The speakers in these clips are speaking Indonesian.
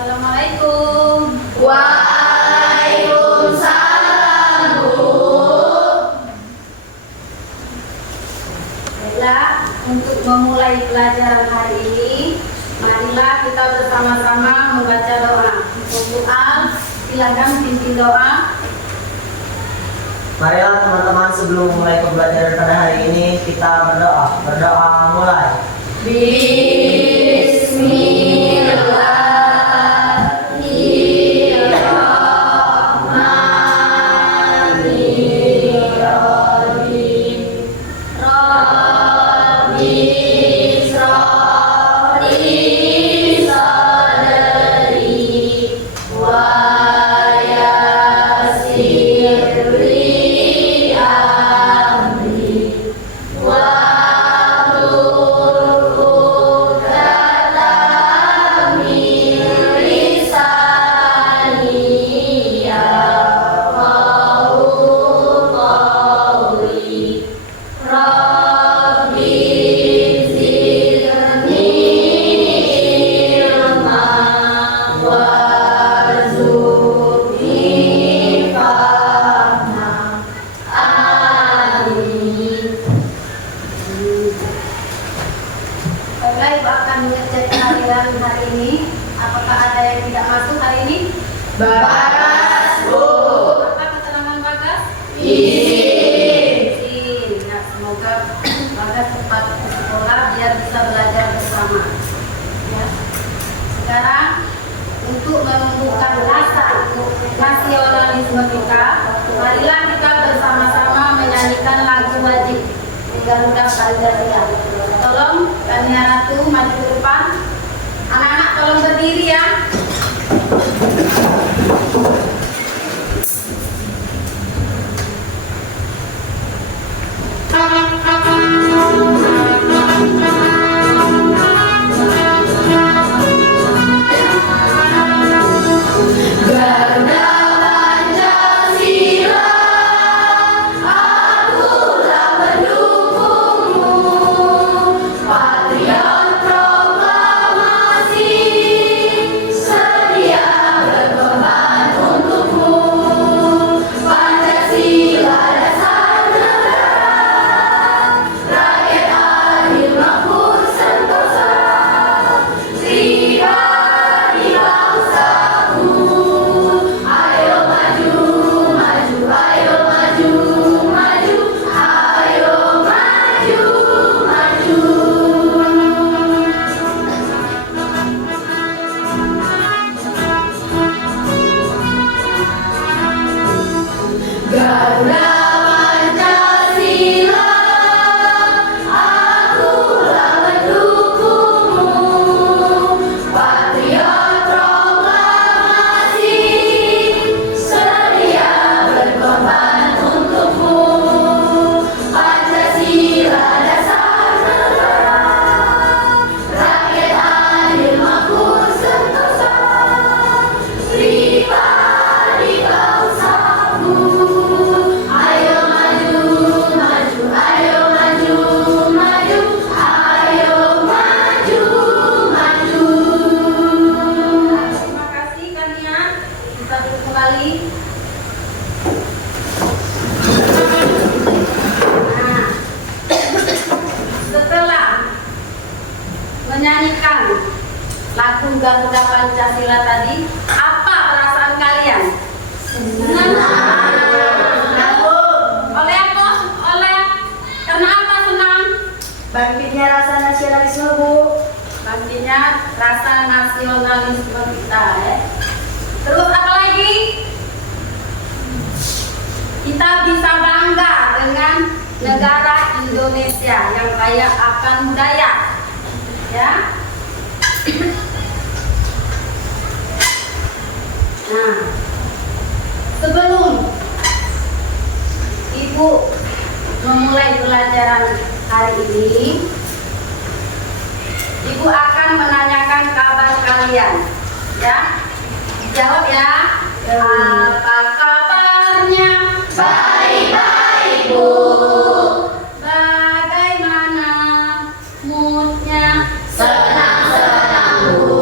Assalamualaikum. Waalaikumsalam, Bu. Baiklah, untuk memulai pelajaran hari ini, marilah kita bersama-sama membaca doa. Ibu Al, silakan pimpin doa. Marilah teman-teman sebelum mulai pembelajaran pada hari ini kita berdoa. Berdoa mulai. Bismillahirrahmanirrahim. Rabbi israh li sadri wa yassir li amri wahlul 'uqdatam min lisani yafqahu qawli. Rabbi zidni ilma warzuqni fahma. Amin. Baiklah, Ibu akan mengerjakan harian hari ini. Apakah ada yang tidak masuk hari ini? Bagas, Bu. Apa keterangan Bagas? Izin. Ya, semoga Bagas cepat ke sekolah biar bisa belajar bersama. Ya. Sekarang untuk menumbuhkan rasa nasionalisme kita, marilah kita bersama-sama menyanyikan lagu wajib Garuda Pancasila. Tolong Kania Ratu maju ke depan. Anak-anak tolong berdiri ya. Garuda Pancasila, akulah pendukungmu. Patriot proklamasi, sedia berkorban untukmu. Pancasila dasar negara, rakyat adil makmur sentosa. Pribadi bangsaku, ayo maju, maju, ayo maju, maju, ayo maju, maju. Garuda Pancasila, akulah pendukungmu. Patriot proklamasi, sedia berkorban untukmu. Pancasila dasar negara, rakyat adil makmur sentosa. Pribadi bangsaku, ayo maju, maju, ayo maju, maju, ayo maju, maju. Terima kasih Kania. Kita duduk kembali. Nah, setelah menyanyikan lagu Garuda Pancasila tadi, apa perasaan kalian? Senang. Oleh apa? Karena apa senang? Bangkitnya rasa nasionalisme, Bu. Nantinya rasa nasionalisme kita ya. Terus apa lagi? Kita bisa bangga dengan negara Indonesia yang kaya akan budaya. Ya. Nah, sebelum Ibu memulai pelajaran hari ini, Ibu akan menanyakan kabar kalian, ya. Jawab ya. Apa kabarnya? Baik-baik, Bu. Bagaimana moodnya? Senang-senang, Bu.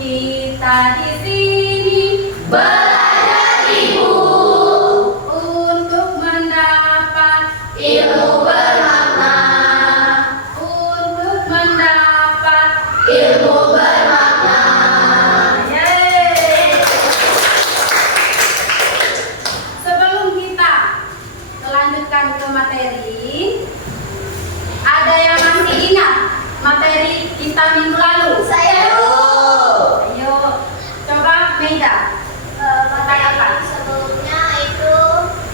Kita kita di sini Belajar Ibu untuk mendapat ilmu bermakna, untuk mendapat ilmu bermakna. Yeay. Sebelum kita melanjutkan ke materi, ada yang masih ingat materi kita minggu lalu? Saya Ayo, coba Meida. materi sebelumnya itu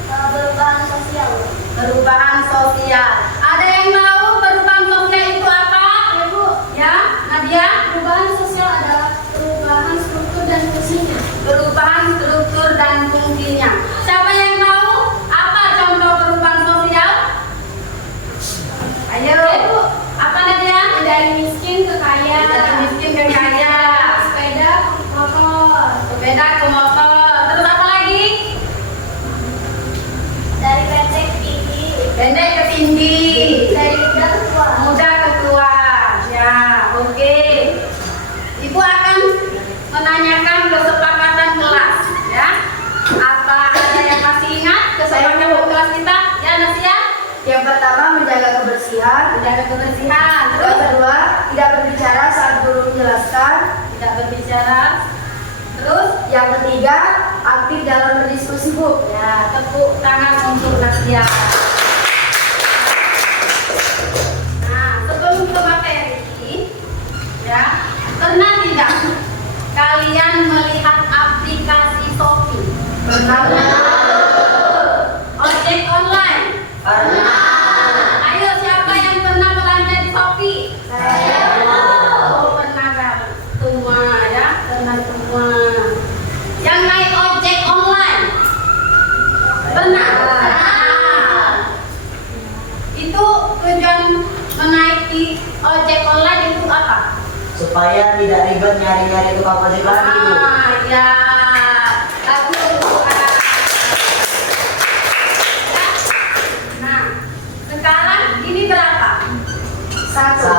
perubahan sosial. Perubahan sosial. Ada yang tahu perubahan sosial itu apa? Ya Bu, Ya, Nadia? perubahan sosial adalah perubahan struktur dan fungsinya. Perubahan struktur dan fungsinya. Siapa yang tahu apa contoh perubahan sosial? Ayo. Bu, Apa Nadia? dari miskin ke kaya, Dari miskin ke kaya. sepeda ke motor, Sepeda ke motor. Terus apa lagi? dari pendek ke tinggi, Pendek ke tinggi. dari muda ke tua. Muda ke tua. Ya, oke. Ibu akan menanyakan kesepakatan kelas, ya. Apa ada yang masih ingat kesepakatan kelas kita? Ya, Nasia? Yang pertama menjaga kebersihan. Menjaga kebersihan. Yang Terus kedua tidak berbicara saat guru menjelaskan. tidak berbicara. Terus Yang ketiga aktif dalam berdiskusi Bu. ya, tepuk tangan untuk Nasia. Nah, sebelum ke materi, ya, pernah tidak kalian melihat aplikasi Shopee? Ojek online? Ayo, siapa yang pernah belanja di Shopee? Oh, pernah kan? Semua ya, pernah semua. Yang naik ojek online? Pernah. Itu tujuan menaiki ojek online itu apa? Supaya tidak ribet nyari-nyari tukang ojek lagi, Bu. Ya. Bagus. Nah, sekarang ini berapa? Satu.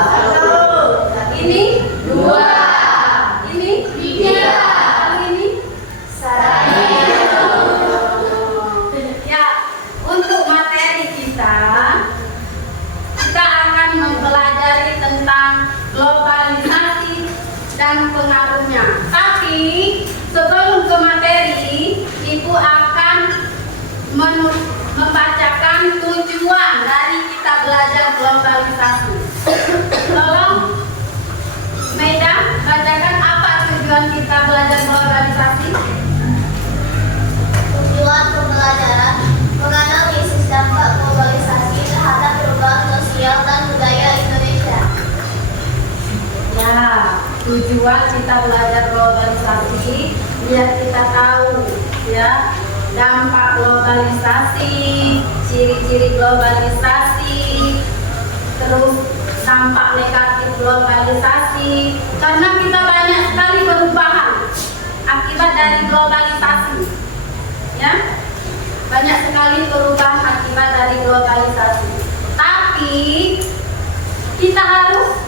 Ini Dua. Ini Tiga. Ini ya. Untuk materi kita akan mempelajari tentang globalisasi dan pengaruhnya. Tapi sebelum ke materi, Ibu akan membacakan tujuan dari kita belajar globalisasi. Tolong Meida, bacakan apa tujuan kita belajar globalisasi? Tujuan pembelajaran mengenali dampak globalisasi terhadap perubahan sosial dan budaya Indonesia. Ya, tujuan kita belajar globalisasi biar kita tahu ya dampak globalisasi, ciri-ciri globalisasi, terus dampak negatif globalisasi. Karena kita banyak sekali perubahan akibat dari globalisasi. Ya. Banyak sekali perubahan akibat dari globalisasi. Tapi kita harus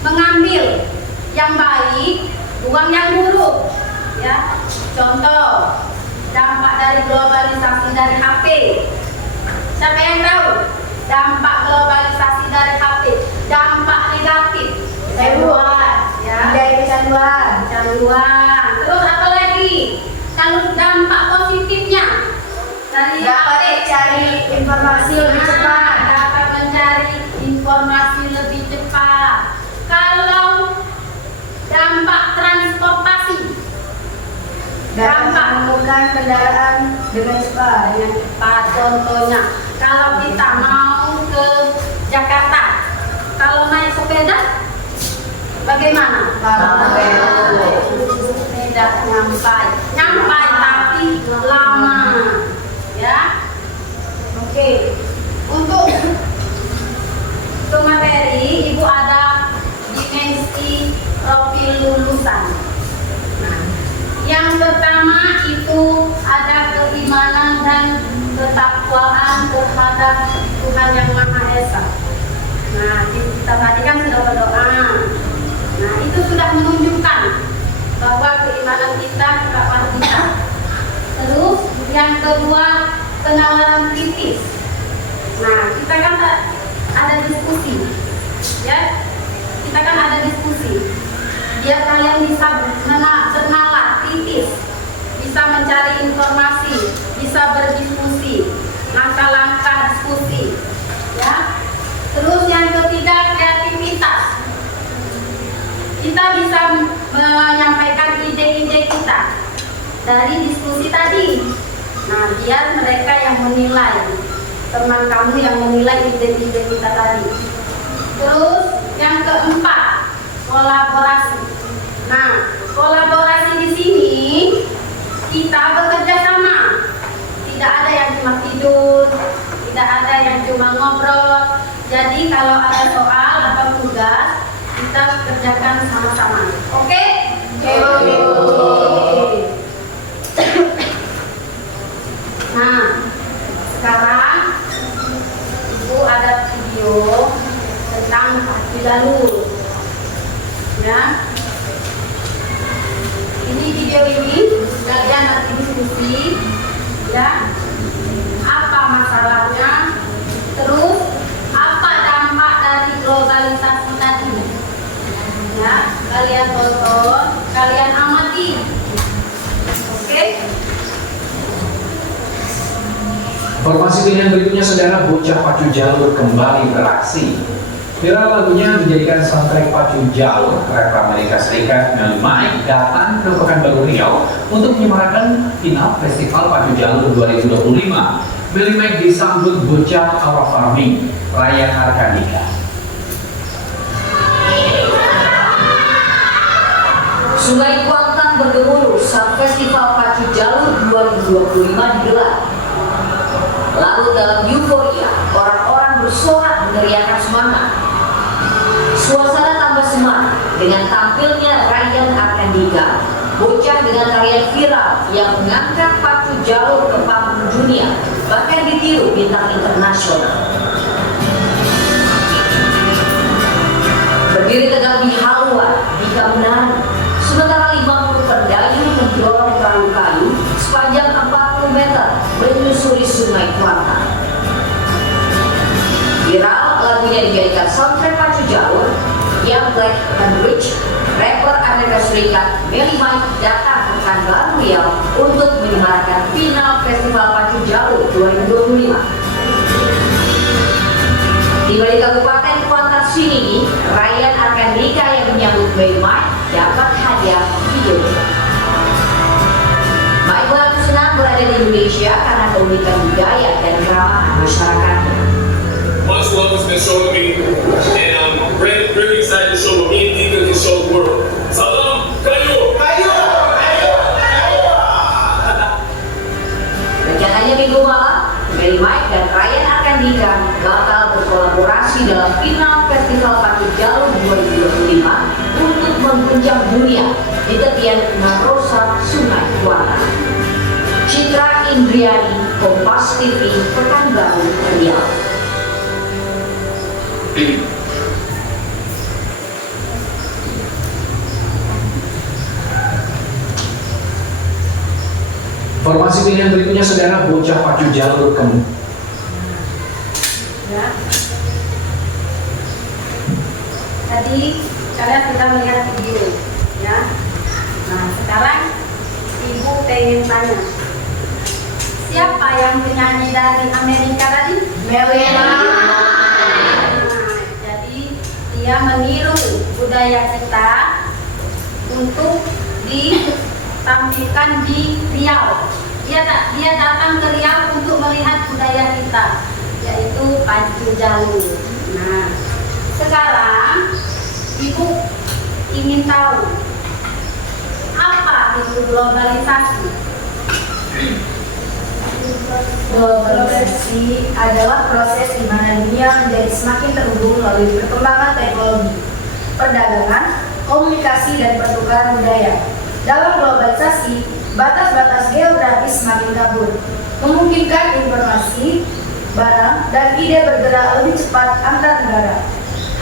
mengambil yang baik, buang yang buruk. Ya. Contoh dampak dari globalisasi dari HP. Siapa yang tahu dampak globalisasi dari HP? Dampak negatif. Kecanduan, ya. Kecanduan. Terus apa lagi? Kalau dampak positifnya dari Dapat HP, mencari informasi lebih cepat. Dapat mencari informasi lebih cepat. Kalau dampak transportasi, Dapat menemukan kendaraan dengan cepat. dengan cepat. Contohnya, kalau kita mau ke Jakarta, kalau naik sepeda, bagaimana? Sepeda nyampai tapi lama, ya. Oke, untuk materi Ibu ada dimensi profil lulusan. Nah, yang pertama itu ada keimanan dan ketakwaan terhadap Tuhan Yang Maha Esa. Nah, kita tadi kan sudah berdoa. Nah, itu sudah menunjukkan bahwa keimanan yang kedua penalaran kritis. Nah, kita kan ada diskusi, ya. Kita kan ada diskusi. Biar kalian bisa bernalar kritis, bisa mencari informasi, bisa berdiskusi, langkah-langkah diskusi, ya. Terus yang ketiga kreativitas. Kita bisa menyampaikan ide-ide kita dari diskusi tadi. Nah, biar mereka yang menilai, teman kamu yang menilai ide-ide kita tadi. Terus yang keempat, kolaborasi. Nah, kolaborasi di sini kita bekerja sama. Tidak ada yang cuma tidur, tidak ada yang cuma ngobrol. Jadi kalau ada soal atau tugas, kita kerjakan sama-sama. Oke? Nah, sekarang Ibu ada video tentang pacu jalur. Ya. Ini video ini kalian nanti diskusi, ya. Apa masalahnya? Terus apa dampak dari globalisasi tadi? Ya, kalian tonton, kalian amati. Oke? Informasi pilihan berikutnya, saudara, bocah pacu jalur kembali beraksi. Viral lagunya dijadikan soundtrack pacu jalur. Rapper Amerika Serikat Melly Mike datang ke Pekanbaru Riau untuk menyemarakan final Festival Pacu Jalur 2025. Melly Mike disambut bocah Aura Farming, Ryan Arkandika. Sungai Kuantan bergemuruh saat Festival Pacu Jalur 2025 digelar. Lalu dalam euforia, orang-orang bersorak meneriakan semangat. Suasana tambah semangat dengan tampilnya Ryan Arkandika, bocah dengan tarian viral yang mengangkat pacu jalur ke panggung dunia, bahkan ditiru bintang internasional. Berdiri tegak di haluan, Dika menari, sementara 50 pendayung mendorong perahu kayu sepanjang 40 meter menyusuri sungai Kuantan. Viral, lagunya dijadikan soundtrack pacu jalur. Yang Black and Rich, rapper Amerika Serikat Melly Mike datang ke Pekanbaru Riau untuk menyemarakan final Festival Pacu Jalur 2025. Di balik Kabupaten Kuantan sini, Ryan Arkandika yang menyambut Melly Mike dapat hadiah video. Mike mengaku senang berada di Indonesia karena keunikan budaya dan keramahan masyarakatnya. Much love has been shown to me, and I'm really excited to show what me and Dika can show the world. Salam kayo! Kayo! Kayo! Kayo! Rencananya minggu malam, Melly Mike dan Ryan Arkandika bakal berkolaborasi dalam final Festival Pacu Jalur 2025 untuk mengguncang dunia di tepian Marosa, Sungai Kuantan. Citra Indriani, Kompas TV, Pekanbaru Riau. Informasi pilihan berikutnya, saudara, bocah pacu jalur Ya. Tadi kalian sudah melihat video, ya. Nah, sekarang Ibu pengen tanya, siapa yang penyanyi dari Amerika tadi? Melly. Jadi dia meniru budaya kita untuk ditampilkan di Riau. Dia datang ke Riau untuk melihat budaya kita, yaitu pacu jalur. Nah, sekarang Ibu ingin tahu apa itu globalisasi? Globalisasi adalah proses di mana dunia menjadi semakin terhubung melalui perkembangan teknologi, perdagangan, komunikasi, dan pertukaran budaya. Dalam globalisasi, batas-batas geografis semakin kabur, memungkinkan informasi, barang, dan ide bergerak lebih cepat antar negara.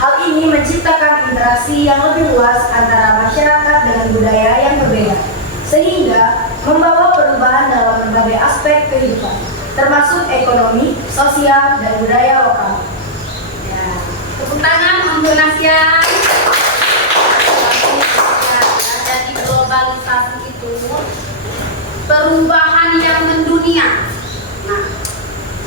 Hal ini menciptakan interaksi yang lebih luas antara masyarakat dengan budaya yang berbeda, sehingga membawa perubahan dalam berbagai aspek kehidupan, termasuk ekonomi, sosial, dan budaya lokal. Ya, tepuk tangan untuk Nasya. Jadi globalisasi itu perubahan yang mendunia. Nah,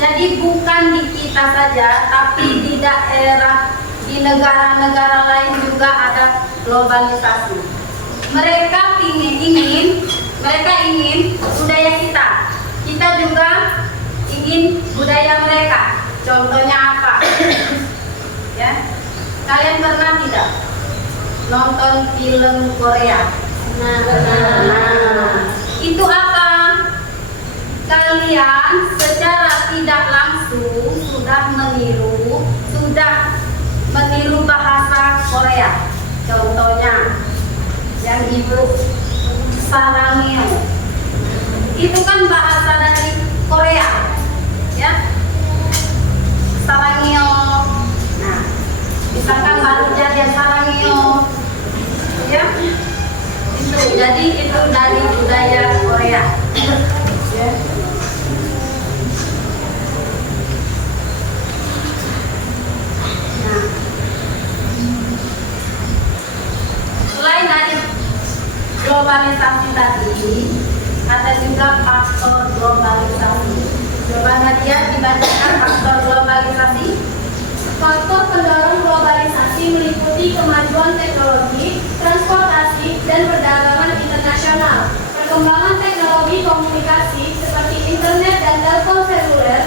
jadi bukan di kita saja, tapi di daerah, di negara-negara lain juga ada globalisasi. Mereka ingin budaya kita. Kita juga ingin budaya mereka. Contohnya apa? Ya, kalian pernah tidak nonton film Korea? Nah, itu apa? Kalian secara tidak langsung sudah meniru bahasa Korea. Contohnya yang Ibu sarangeo, itu kan bahasa dari Korea, ya. Sarangeo. Nah, misalkan baru jadi sarangeo, ya. Itu jadi itu dari budaya Korea. Ya. Nah, selain dari globalisasi tadi, ada juga faktor globalisasi. Coba Nadia dibacakan faktor globalisasi. Faktor pendorong globalisasi meliputi kemajuan teknologi, transportasi, dan perdagangan internasional. Perkembangan teknologi komunikasi seperti internet dan telepon seluler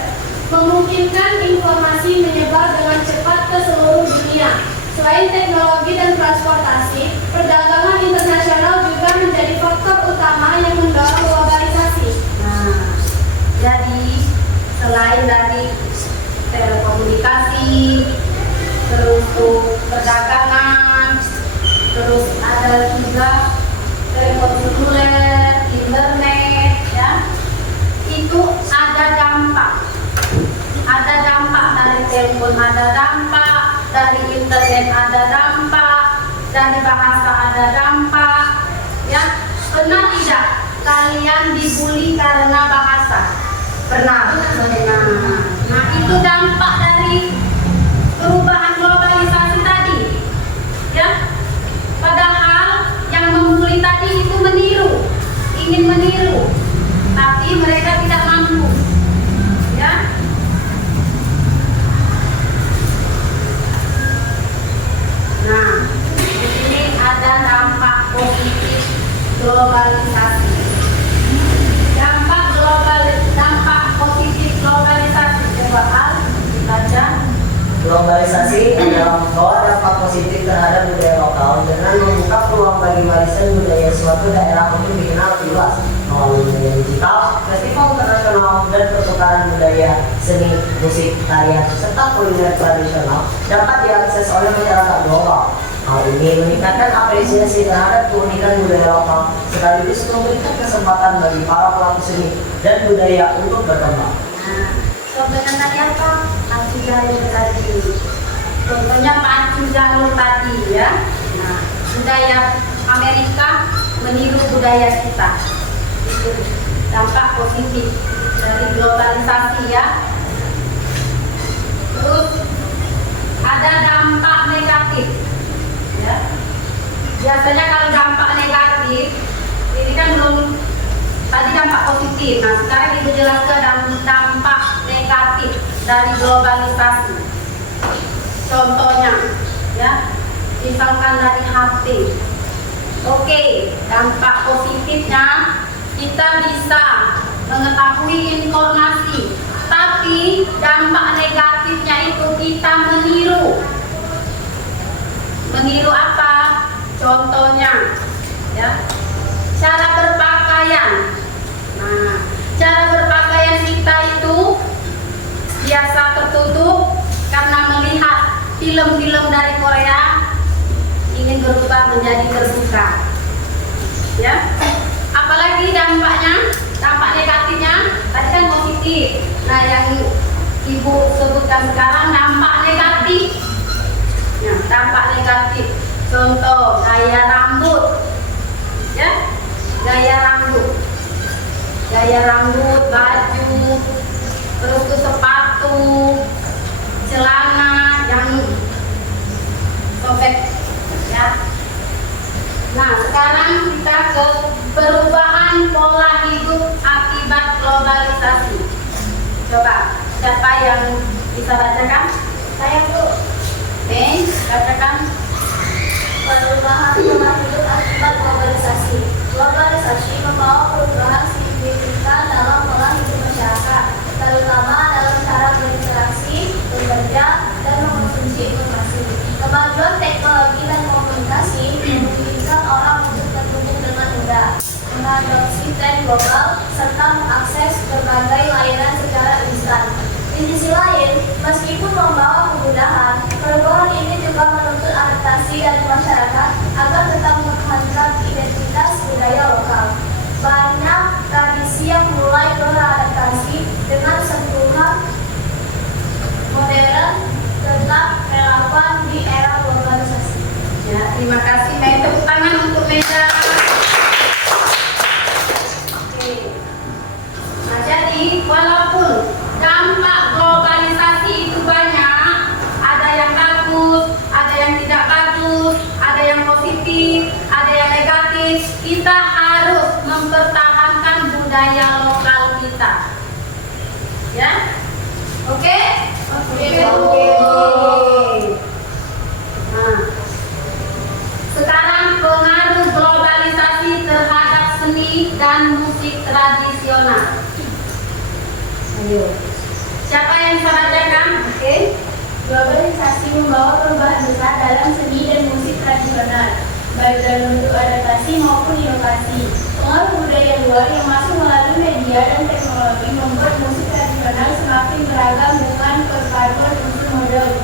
memungkinkan informasi menyebar dengan cepat ke seluruh dunia. Selain teknologi dan transportasi, perdagangan internasional juga menjadi faktor utama yang mendorong globalisasi. Nah, jadi selain dari telekomunikasi, terus perdagangan, terus ada juga telepon seluler, internet, ya, itu ada dampak dari telepon, ada dampak dari internet, ada dampak dari bahasa, ada dampak, ya. Pernah tidak kalian dibully karena bahasa? Pernah. Nah, itu dampak dari perubahan globalisasi tadi, ya. Padahal yang membuli tadi itu ingin meniru, tapi mereka tidak mampu, ya. Nah, di sini ada dampak positif globalisasi. Dampak positif globalisasi. Coba Al dibaca. Globalisasi adalah membawa dampak positif terhadap budaya lokal dengan membuka peluang bagi warisan budaya suatu daerah untuk dikenal lebih luas melalui media digital, festival internasional, dan pertukaran budaya, seni, musik, tarian, serta kuliner tradisional dapat diakses oleh masyarakat global. Hal ini meningkatkan apresiasi terhadap keunikan budaya lokal sekaligus memberikan kesempatan bagi para pelaku seni dan budaya untuk berkembang. Nah, sebenarnya apa? Pacu jalur tadi. Contohnya pacu jalur tadi, ya. Nah, budaya Amerika meniru budaya kita. Itu dampak positif dari globalisasi, ya. Terus ada dampak negatif, ya. Biasanya kalau dampak negatif ini kan belum, tadi dampak positif. Nah, sekarang Ibu jelaskan dampak negatif dari globalisasi. Contohnya, ya, misalkan dari HP. Oke, dampak positifnya kita bisa mengetahui informasi, tapi dampak negatifnya itu kita meniru. Meniru apa? Contohnya, ya, cara berpakaian. Nah, cara berpakaian kita itu biasa tertutup karena melihat film-film dari Korea, ingin berubah menjadi terbuka, ya. Apalagi dampak negatifnya tadi kan positif. Nah, yang Ibu sebutkan sekarang dampak negatif. Nah, dampak negatif, contoh gaya rambut, ya, gaya rambut. gaya rambut, baju, terus tuh sepatu, celana yang sobek, ya. Nah, sekarang kita ke perubahan pola hidup akibat globalisasi. Coba, siapa yang bisa bacakan? Saya tuh Bacakan. perubahan pola hidup akibat globalisasi. Globalisasi membawa perubahan signifikan dalam pola hidup masyarakat, terutama dalam cara berinteraksi, bekerja, dan mengkonsumsi informasi. Kemajuan teknologi dan komunikasi memungkinkan orang untuk terhubung dengan mudah, mengadopsi tren global, serta mengakses berbagai layanan secara instan. Di sisi lain, meskipun membawa kemudahan, perubahan ini juga menuntut adaptasi dari masyarakat agar tetap mempertahankan identitas budaya lokal. Banyak tradisi yang mulai beradaptasi dengan sentuhan modern tetap relevan di era globalisasi. Ya, terima kasih. Main tepuk tangan untuk Meda. Oke. Nah, jadi walaupun dampak globalisasi itu banyak, ada yang bagus, ada yang tidak bagus, ada yang positif, ada yang negatif, kita harus mempertahankan budaya lokal kita. Ya? Oke? Oke. Nah, sekarang pengaruh globalisasi terhadap seni dan musik tradisional. Ayo. Siapa yang bisa bacakan? Oke. Globalisasi membawa perubahan besar dalam seni dan musik tradisional, baik dalam bentuk adaptasi maupun inovasi. Pengaruh budaya luar yang masuk melalui media dan teknologi membuat musik tradisional semakin beragam dengan perpaduan unsur modern,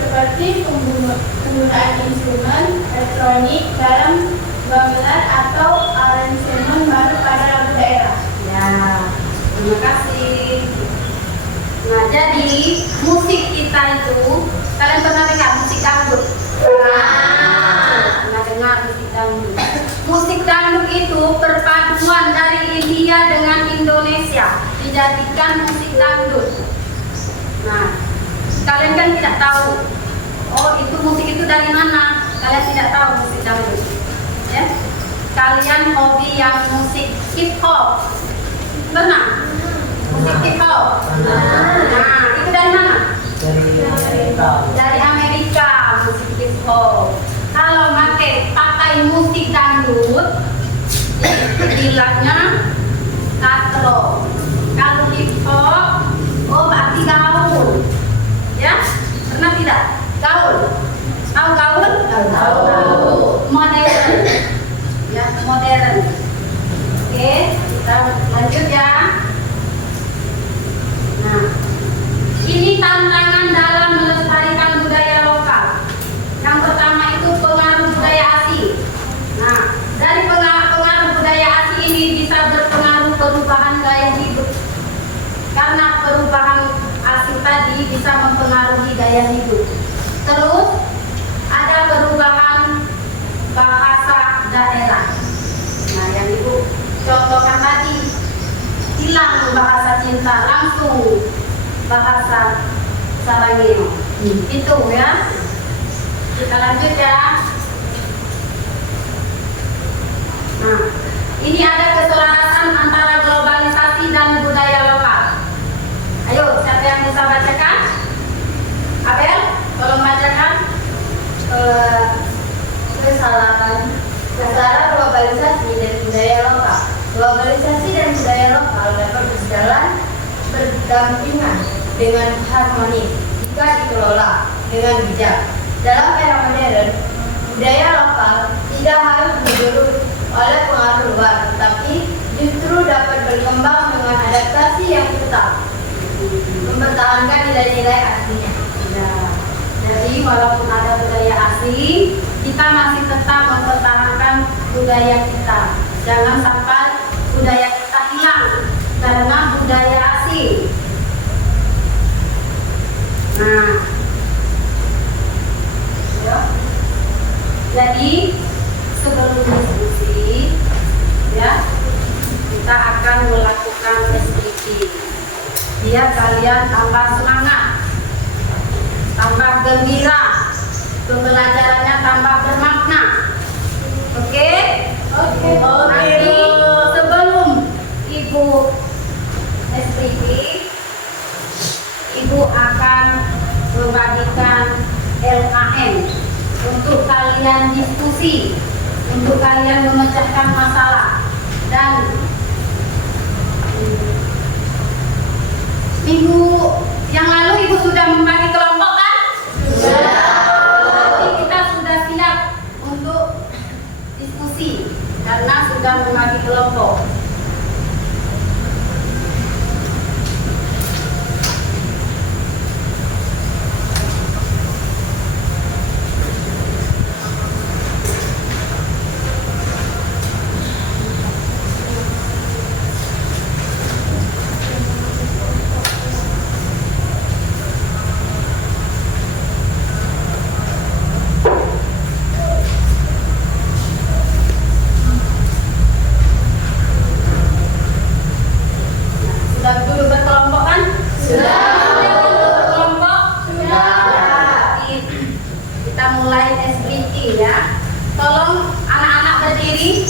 seperti penggunaan instrumen elektronik dalam gamelan atau aransemen baru pada lagu daerah. Ya, terima kasih. Nah, jadi musik kita itu, kalian pernah dengar musik dangdut? Pernah dengar musik dangdut? Musik dangdut itu perpaduan dari India dengan Indonesia, dijadikan musik dangdut. Nah, kalian kan tidak tahu, oh itu musik itu dari mana? Kalian tidak tahu musik dangdut, ya? Kalian hobi yang musik hip hop, pernah? Musik hip hop. Nah, itu dari mana? Dari Amerika, musik hip hop. Kalau pakai musik dangdut, bilangnya katro. Kalau hip hop, oh berarti gaul. Ya? Pernah tidak? Gaul. Tahu gaul? Tahu. Modern. Ya, modern. Oke, kita lanjut ya. Nah, ini tantangan dalam melestarikan budaya lokal. Yang pertama itu pengaruh budaya asing. Nah, dari pengaruh budaya asing ini bisa berpengaruh perubahan gaya hidup. Karena perubahan asing tadi bisa mempengaruhi gaya hidup. Terus ada perubahan bahasa daerah. Nah, yang ibu contohkan tadi, hilang bahasa cinta, langsung bahasa Sarangeo. Itu ya. Kita lanjut ya. Nah, ini ada keselarasan antara globalisasi dan budaya lokal. Ayo, siapa yang bisa bacakan? Abel, tolong bacakan. Kesalahan antara globalisasi dan budaya lokal. Globalisasi dan budaya lokal dapat berjalan berdampingan dengan harmonis jika dikelola dengan bijak. Dalam era modern, budaya lokal tidak harus digerus oleh pengaruh luar, tetapi justru dapat berkembang dengan adaptasi yang tetap, mempertahankan nilai-nilai aslinya. Ya. Jadi walaupun ada budaya asing, kita masih tetap mempertahankan budaya kita. Jangan sampai budaya kita hilang karena budaya asing. Nah, ya. Jadi sebelum diskusi, ya, kita akan melakukan diskusi. Biar kalian tambah semangat, tambah gembira, pembelajarannya tambah bermakna. Oke? Oke. Nanti sebelum Ibu SPP, Ibu akan membagikan LKM untuk kalian diskusi, untuk kalian memecahkan masalah. Dan minggu yang lalu Ibu sudah membagi kelompok kan? Sudah. Berarti kita sudah siap untuk diskusi karena sudah membagi kelompok. Sudah dulu berkelompok kan? Sudah. Sudah dulu berkelompok? Sudah. Berarti kita mulai SBT ya. Tolong anak-anak berdiri.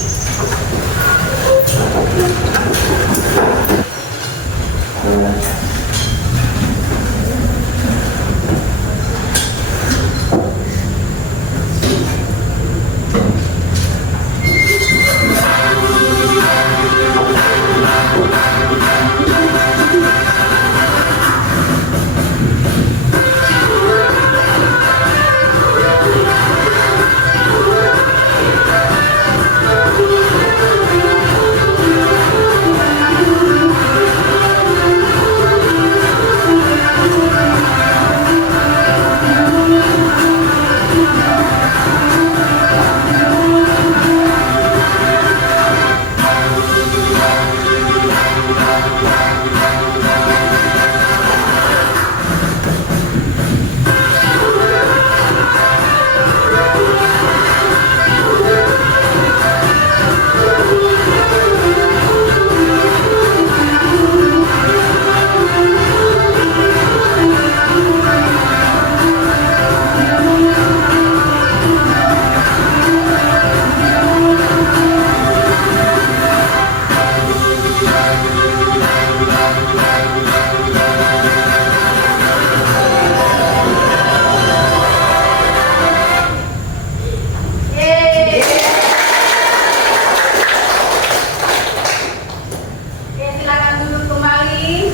Oke, silakan duduk kembali.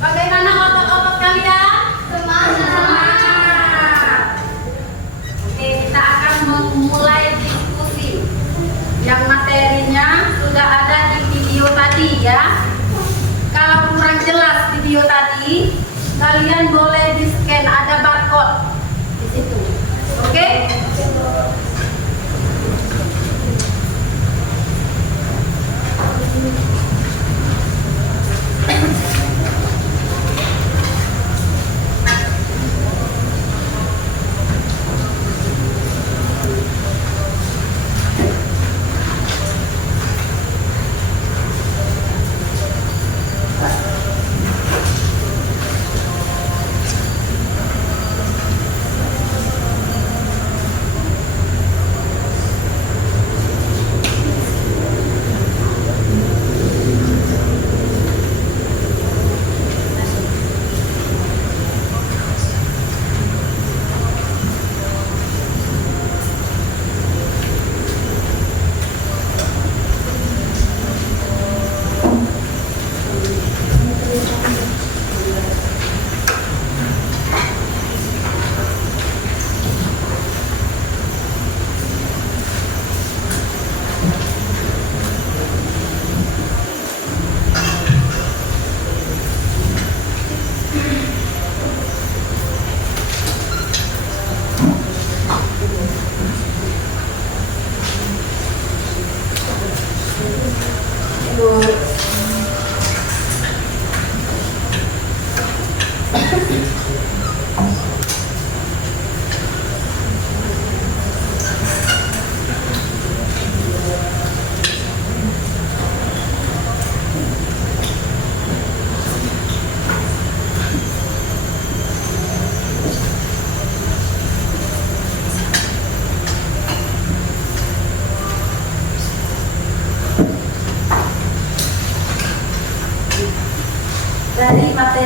Bagaimana otot-otot kalian? Semangat. Oke, kita akan memulai diskusi. Yang materinya sudah ada di video tadi ya. Kalau kurang jelas video tadi, kalian boleh di-scan, ada barcode di situ. Oke?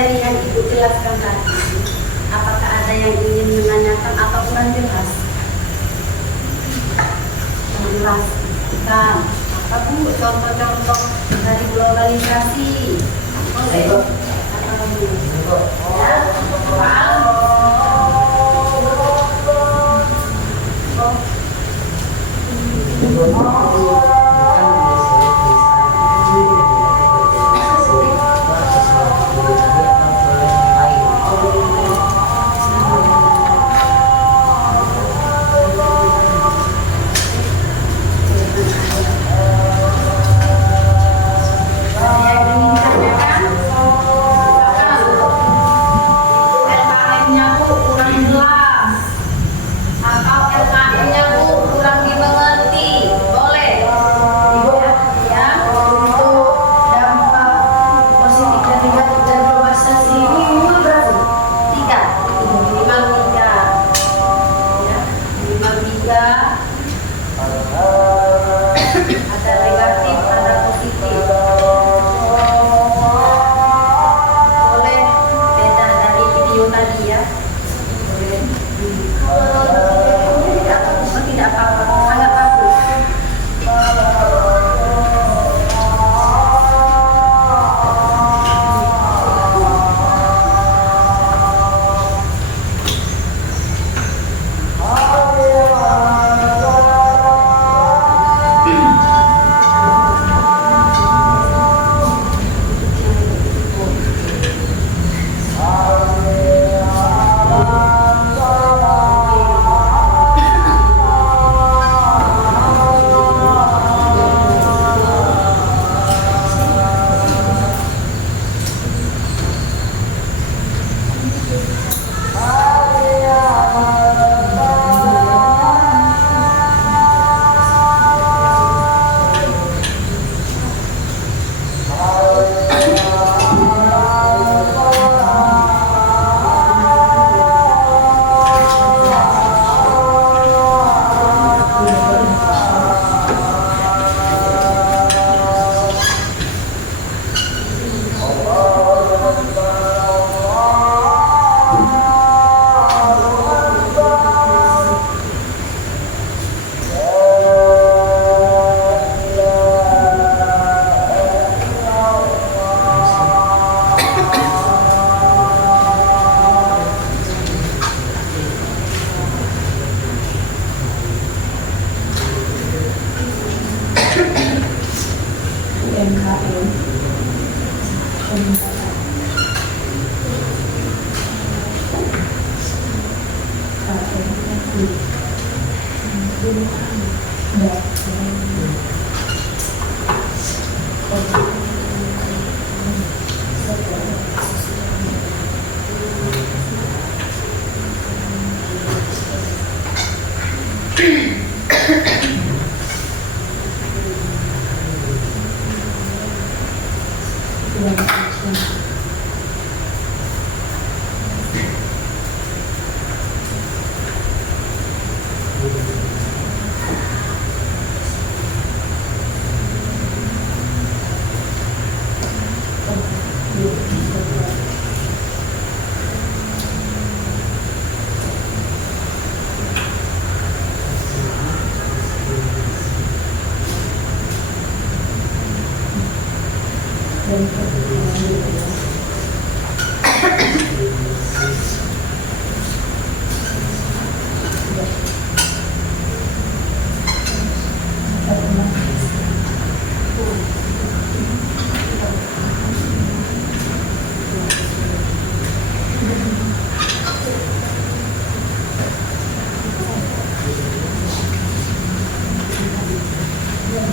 dari yang Ibu jelaskan tadi, apakah ada yang ingin menanyakan atau kurang jelas? Kurang jelas. Kita apa Bu contoh-contoh dari globalisasi? Boleh? Atau ya?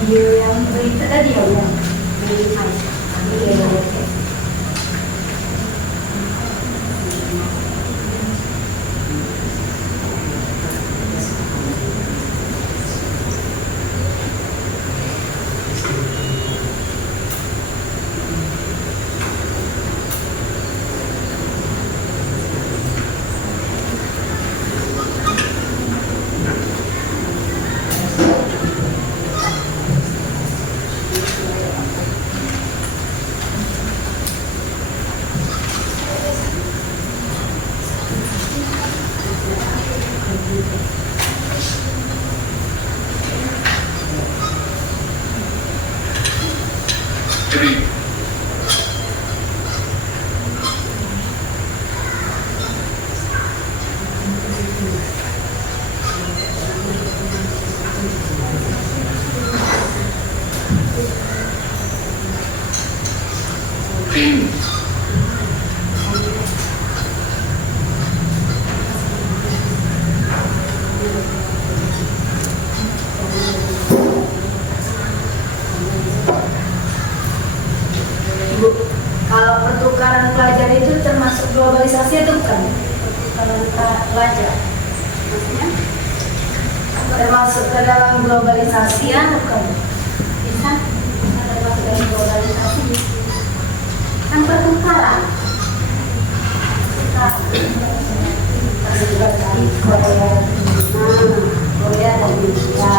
Video yang berita tadi ya, yang dari Mas. globalisasi itu bukan? Pertukaran pelajar. Maksudnya Termasuk ke dalam globalisasi ya bukan? bisa ada masuk dari globalisasi kan pertukaran. Korea dan India.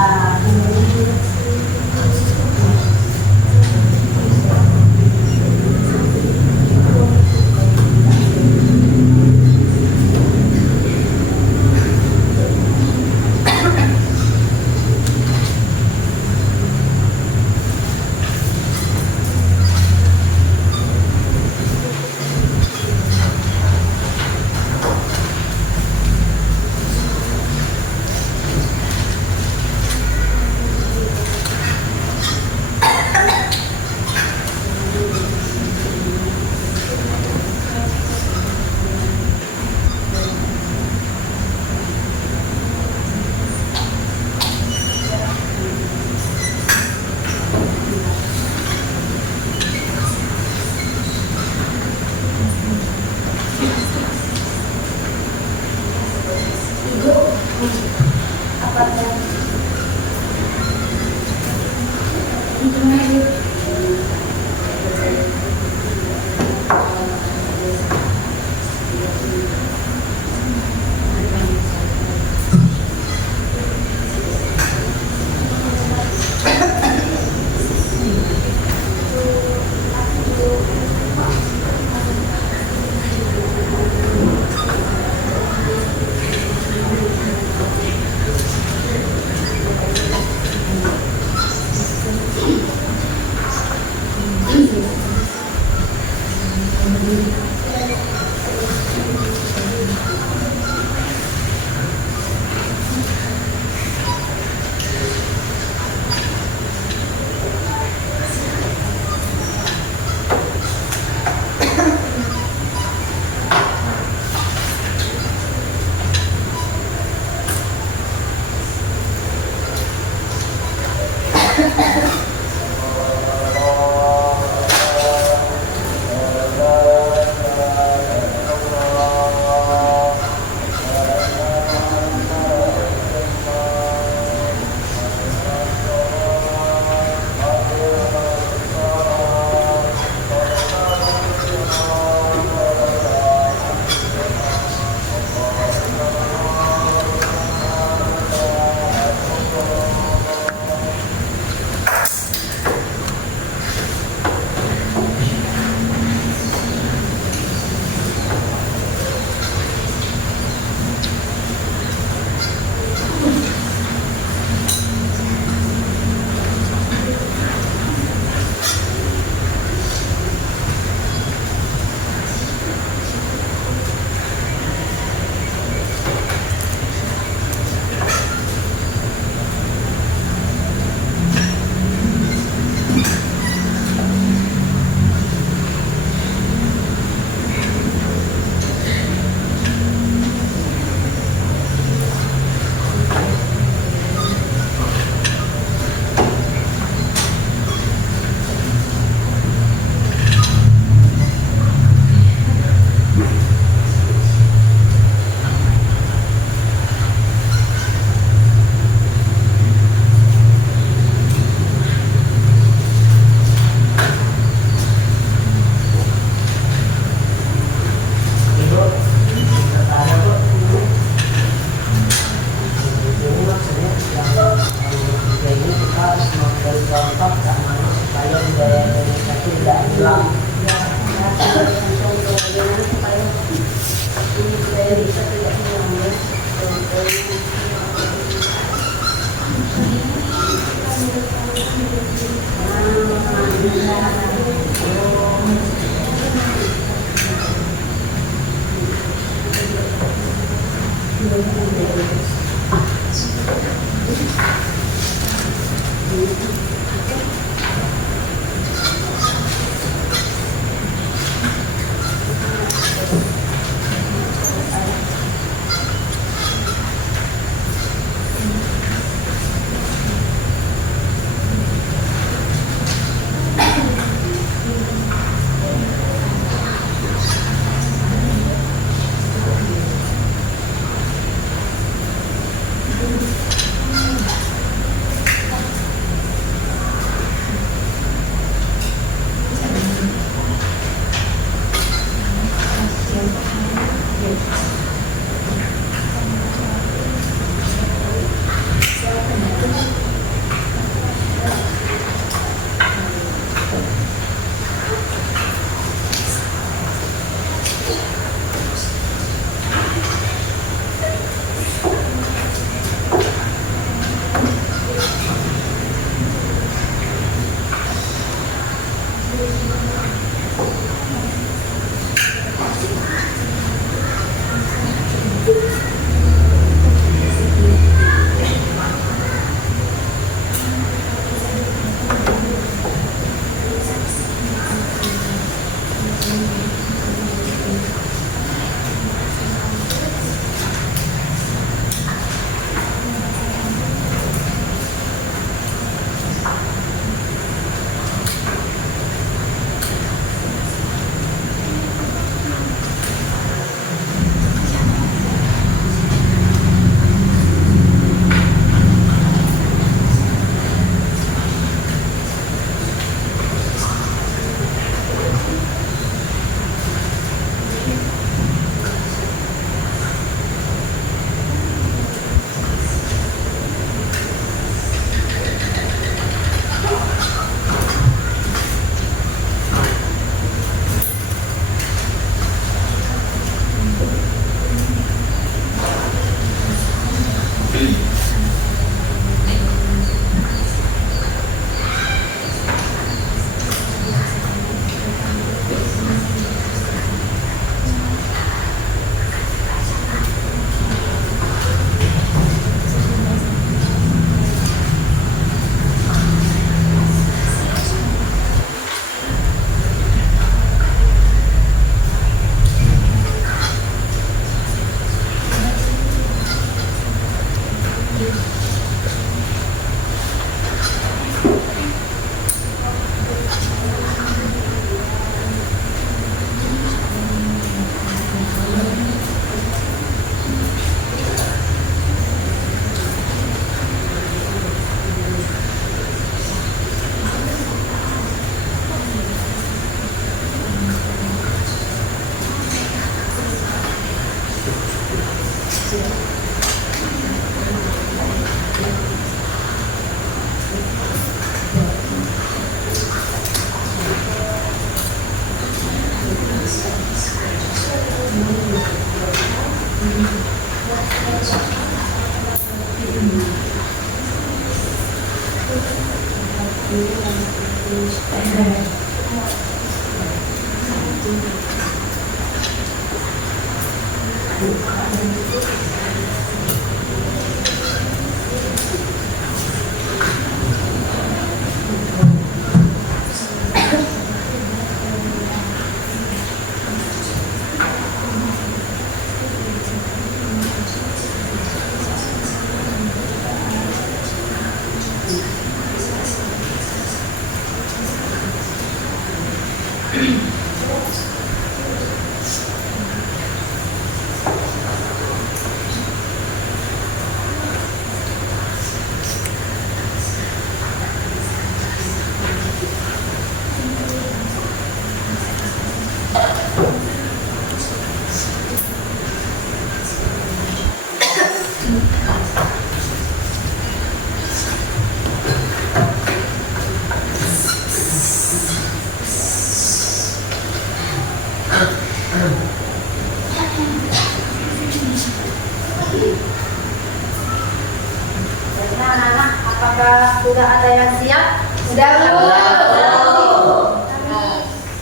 Nah, anak-anak, apakah sudah ada yang siap? Sudah, Bu.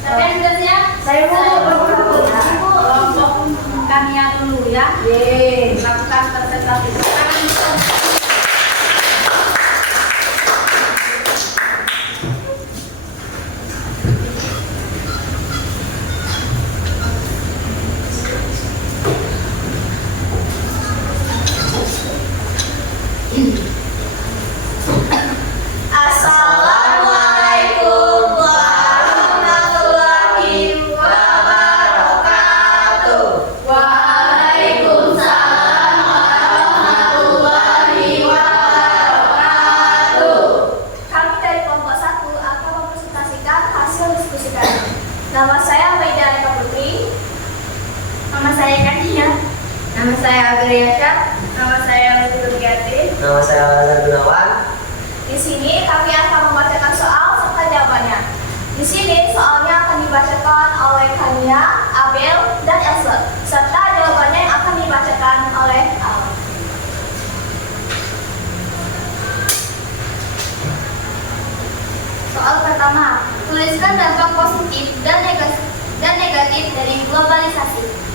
Siapa yang sudah siap? Saya mau. Kelompok Kania dulu ya. Yeay. Lakukan presentasi. Assalamualaikum warahmatullahi wabarakatuh. Waalaikumsalam warahmatullahi wabarakatuh. Kami dari kelompok 1 akan mempresentasikan hasil diskusi kami. Nama saya Maida Eka Putri. Nama saya Kania. Nama saya Agriasya. Nama saya Lucy Turkiati. Nama saya Lazar Gunawan. Di sini kami akan membacakan soal serta jawabannya. Di sini soalnya akan dibacakan oleh Kania, Abel, dan Elsa, serta jawabannya akan dibacakan oleh Al. Soal pertama, tuliskan dampak positif dan negatif dari globalisasi.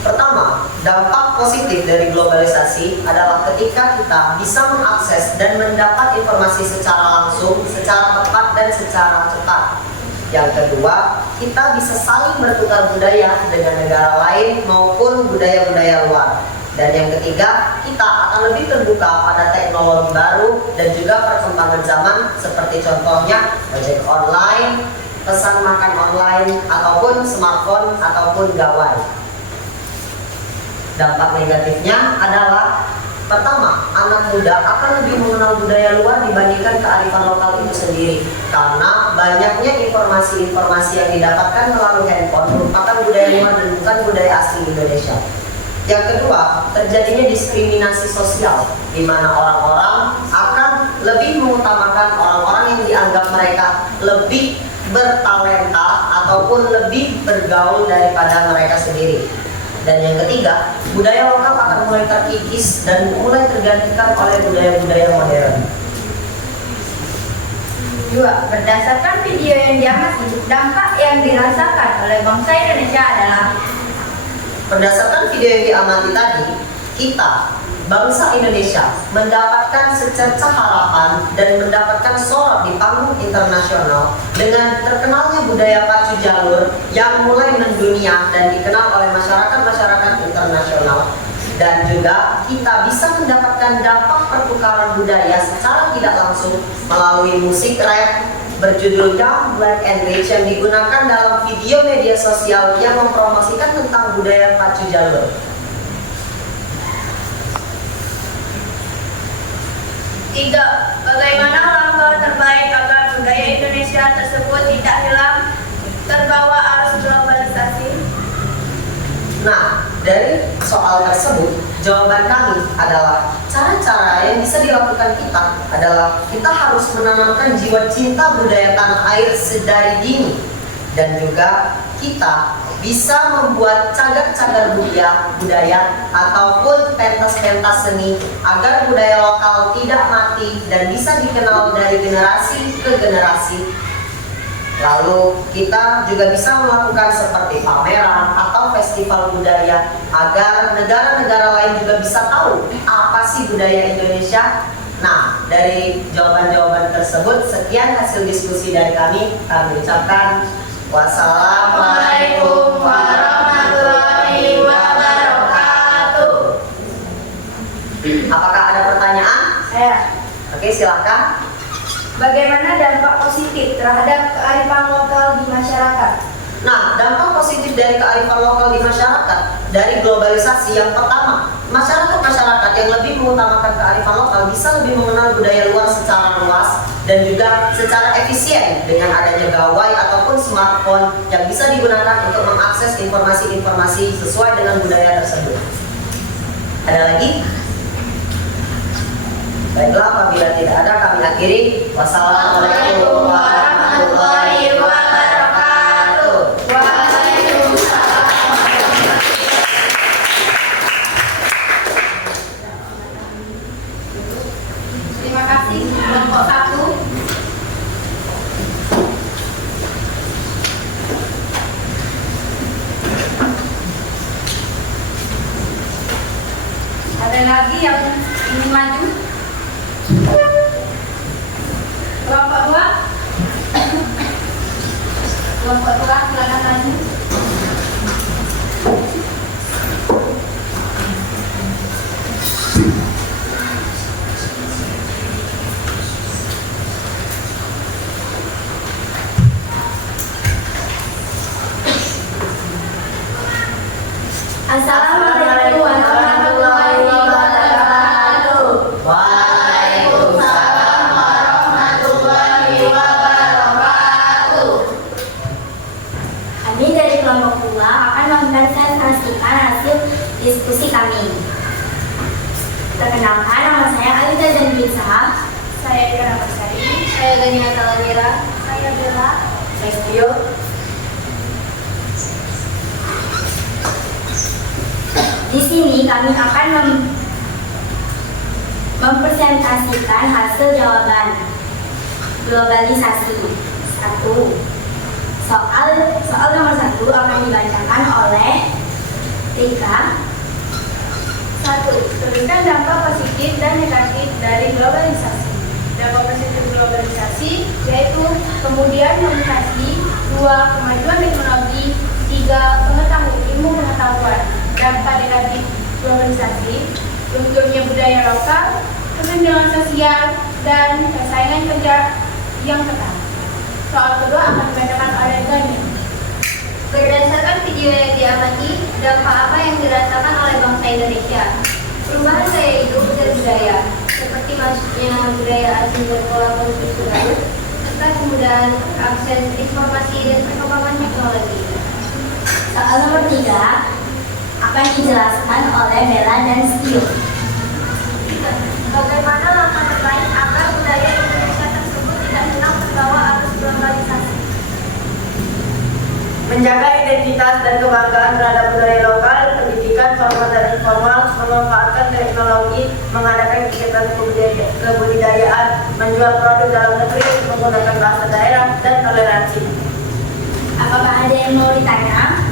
Pertama, dampak positif dari globalisasi adalah ketika kita bisa mengakses dan mendapat informasi secara langsung, secara tepat, dan secara cepat. Yang kedua, kita bisa saling bertukar budaya dengan negara lain maupun budaya-budaya luar. Dan yang ketiga, kita akan lebih terbuka pada teknologi baru dan juga perkembangan zaman seperti contohnya ojek online, pesan makan online, ataupun smartphone, ataupun gawai. Dampak negatifnya adalah pertama, anak muda akan lebih mengenal budaya luar dibandingkan kearifan lokal itu sendiri, karena banyaknya informasi-informasi yang didapatkan melalui handphone merupakan budaya luar dan bukan budaya asli Indonesia. Yang kedua, terjadinya diskriminasi sosial, di mana orang-orang akan lebih mengutamakan orang-orang yang dianggap mereka lebih bertalenta ataupun lebih bergaul daripada mereka sendiri. Dan yang ketiga, budaya lokal akan mulai terkikis dan mulai tergantikan oleh budaya-budaya modern. 2. Berdasarkan video yang diamati, dampak yang dirasakan oleh bangsa Indonesia adalah Berdasarkan video yang diamati tadi, kita, bangsa Indonesia, mendapatkan secercah harapan dan mendapatkan sorot di panggung internasional dengan terkenalnya budaya pacu jalur yang mulai mendunia dan dikenal oleh masyarakat-masyarakat internasional. Dan juga kita bisa mendapatkan dampak pertukaran budaya secara tidak langsung melalui musik rap berjudul Young, Black, and Rich yang digunakan dalam video media sosial yang mempromosikan tentang budaya pacu jalur. 3. Bagaimana langkah terbaik agar budaya Indonesia tersebut tidak hilang terbawa arus globalisasi? Nah, dari soal tersebut, jawaban kami adalah cara-cara yang bisa dilakukan kita adalah kita harus menanamkan jiwa cinta budaya tanah air sedari dini, dan juga kita bisa membuat cagar-cagar budaya ataupun pentas-pentas seni agar budaya lokal tidak mati dan bisa dikenal dari generasi ke generasi. Lalu kita juga bisa melakukan seperti pameran atau festival budaya agar negara-negara lain juga bisa tahu apa sih budaya Indonesia. Nah, dari jawaban-jawaban tersebut, sekian hasil diskusi dari kami ucapkan wassalamualaikum warahmatullahi wabarakatuh. Apakah ada pertanyaan? Oke, silakan. Bagaimana dampak positif terhadap kearifan lokal di masyarakat? Nah, dampak positif dari kearifan lokal di masyarakat dari globalisasi yang pertama, masyarakat yang lebih mengutamakan kearifan lokal bisa lebih mengenal budaya luar secara luas dan juga secara efisien dengan adanya gawai ataupun smartphone yang bisa digunakan untuk mengakses informasi-informasi sesuai dengan budaya tersebut. Ada lagi? Baiklah, apabila tidak ada kami akhiri. Wassalamualaikum warahmatullahi wabarakatuh. Terima kasih kelompok 1. Ada lagi yang ingin maju? Kelompok 2. Kelompok 2 silakan maju. Assalamualaikum warahmatullahi wabarakatuh. Waalaikumsalam warahmatullahi wabarakatuh. Kami dari kelompok 2 akan mempresentasikan hasil diskusi kami. Perkenalkan, nama saya Alida Zanbisa. Saya Dira Masari. Saya Gania Talamira. Saya Bella. Saya Tio. Di sini kami akan mempresentasikan hasil jawaban globalisasi. 1. Soal nomor 1 akan dibacakan oleh Rika. 1. Sebutkan dampak positif dan negatif dari globalisasi. Dampak positif globalisasi yaitu kemudian komunikasi, 2. Kemajuan teknologi, 3. Ilmu pengetahuan. Dampak negatif globalisasi, lunturnya budaya lokal, kesenjangan sosial, dan persaingan kerja yang ketat. Soal kedua akan dibacakan oleh Gani. Berdasarkan video yang diamati, dampak apa yang dirasakan oleh bangsa Indonesia? Perubahan gaya hidup dan budaya, seperti masuknya budaya asing berkolaborasi baru, serta kemudahan akses informasi dan perkembangan teknologi. Soal nomor 3 akan dijelaskan oleh Bella dan Steve. Bagaimana langkah terbaik agar budaya Indonesia tersebut tidak hilang terbawa arus globalisasi? Menjaga identitas dan kebanggaan terhadap budaya lokal, pendidikan formal dan informal, memanfaatkan teknologi, mengadakan kegiatan kebudayaan, menjual produk dalam negeri, menggunakan bahasa daerah, dan toleransi. Apakah ada yang mau ditanya?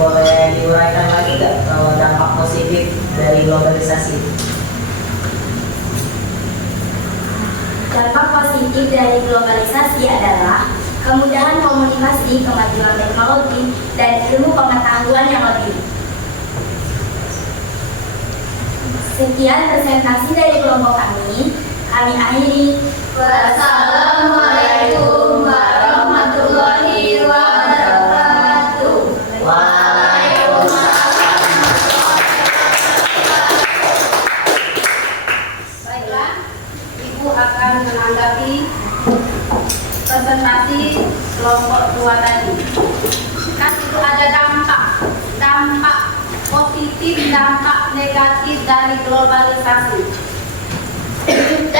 Boleh diuraikan lagi nggak dampak positif dari globalisasi? Dampak positif dari globalisasi adalah kemudahan komunikasi, kemajuan teknologi, dan ilmu pengetahuan yang lebih. Sekian presentasi dari kelompok kami. Kami akhiri. Wassalamualaikum warahmatullahi wabarakatuh. Baiklah, Ibu akan menanggapi presentasi kelompok 2 tadi. Kan itu ada dampak positif, dampak negatif dari globalisasi.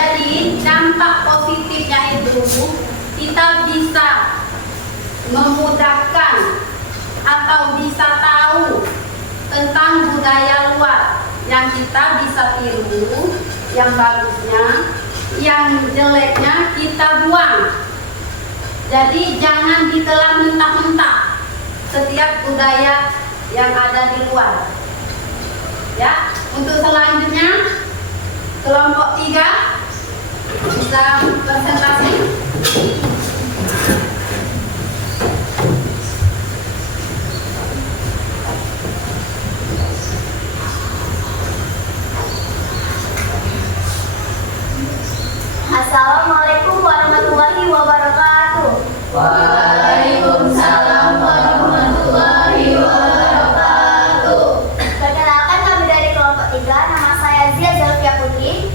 Jadi dampak positifnya itu kita bisa memudahkan atau bisa tahu tentang budaya luar yang kita bisa tiru, yang bagusnya, yang jeleknya kita buang. Jadi jangan ditelan mentah-mentah setiap budaya yang ada di luar. Ya, untuk selanjutnya kelompok 3 bisa presentasi. Assalamualaikum warahmatullahi wabarakatuh. Waalaikumsalam warahmatullahi wabarakatuh. Perkenalkan, kami dari kelompok 3. Nama saya Zia Zelvia Putri.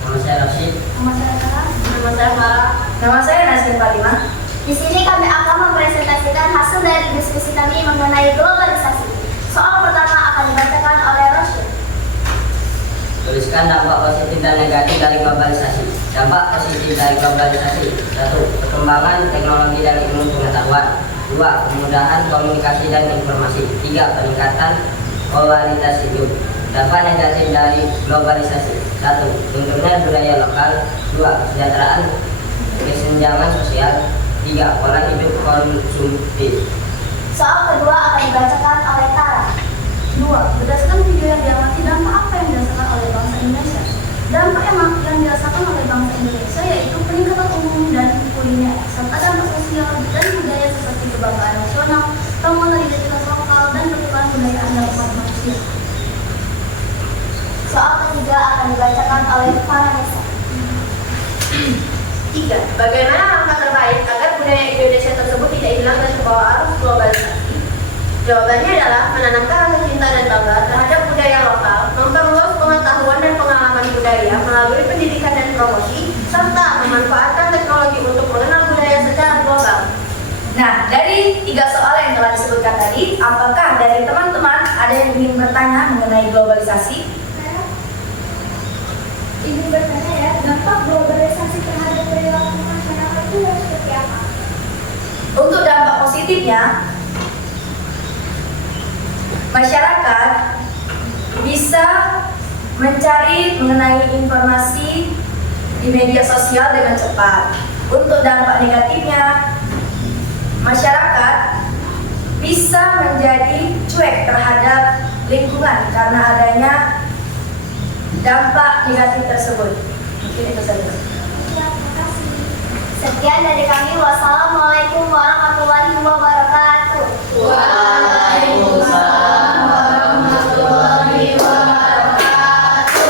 Nama saya Rashid. Nama saya Sarah. Nama saya Farah. Nama saya Nasrin Fatimah. Di sini kami akan mempresentasikan hasil dari diskusi kami mengenai globalisasi. Soal pertama akan dibacakan oleh Rashid. Tuliskan dampak positif dan negatif dari globalisasi. Dampak positif dari globalisasi: 1. Perkembangan teknologi dan ilmu pengetahuan. 2. Kemudahan komunikasi dan informasi. 3. Peningkatan kualitas hidup. Dampak negatif dari globalisasi: 1. Lunturnya budaya lokal. 2. Kesejahteraan kesenjangan sosial. 3. Pola hidup konsumtif. Soal kedua akan dibacakan oleh Tara. 2. Berdasarkan video yang diamati, dampak apa yang dirasakan oleh bangsa Indonesia? Dampak yang dirasakan oleh bangsa Indonesia yaitu peningkatan umum dan kuliner, serta dampak sosial dan budaya seperti kebanggaan nasional, penguatan identitas lokal, dan pertukaran budaya antar umat manusia. Soal ketiga akan dibacakan oleh Farhanisa. 3. Bagaimana langkah terbaik agar budaya Indonesia tersebut tidak hilang dan terbawa arus globalisasi? Jawabannya adalah menanamkan rasa cinta dan bangga terhadap budaya lokal, memperluas pengetahuan dan pengalaman budaya melalui pendidikan dan promosi, serta memanfaatkan teknologi untuk mengenal budaya secara global. Nah, dari 3 soal yang telah disebutkan tadi, apakah dari teman-teman ada yang ingin bertanya mengenai globalisasi? Ibu bertanya ya, dampak globalisasi terhadap perilaku masyarakat itu seperti apa? Untuk dampak positifnya, masyarakat bisa mencari mengenai informasi di media sosial dengan cepat. Untuk dampak negatifnya, masyarakat bisa menjadi cuek terhadap lingkungan karena adanya dampak negatif tersebut. Mungkin itu saja. Ya, terima kasih. Sekian dari kami. Wassalamualaikum warahmatullahi wabarakatuh. Waalaikumsalam warahmatullahi wabarakatuh.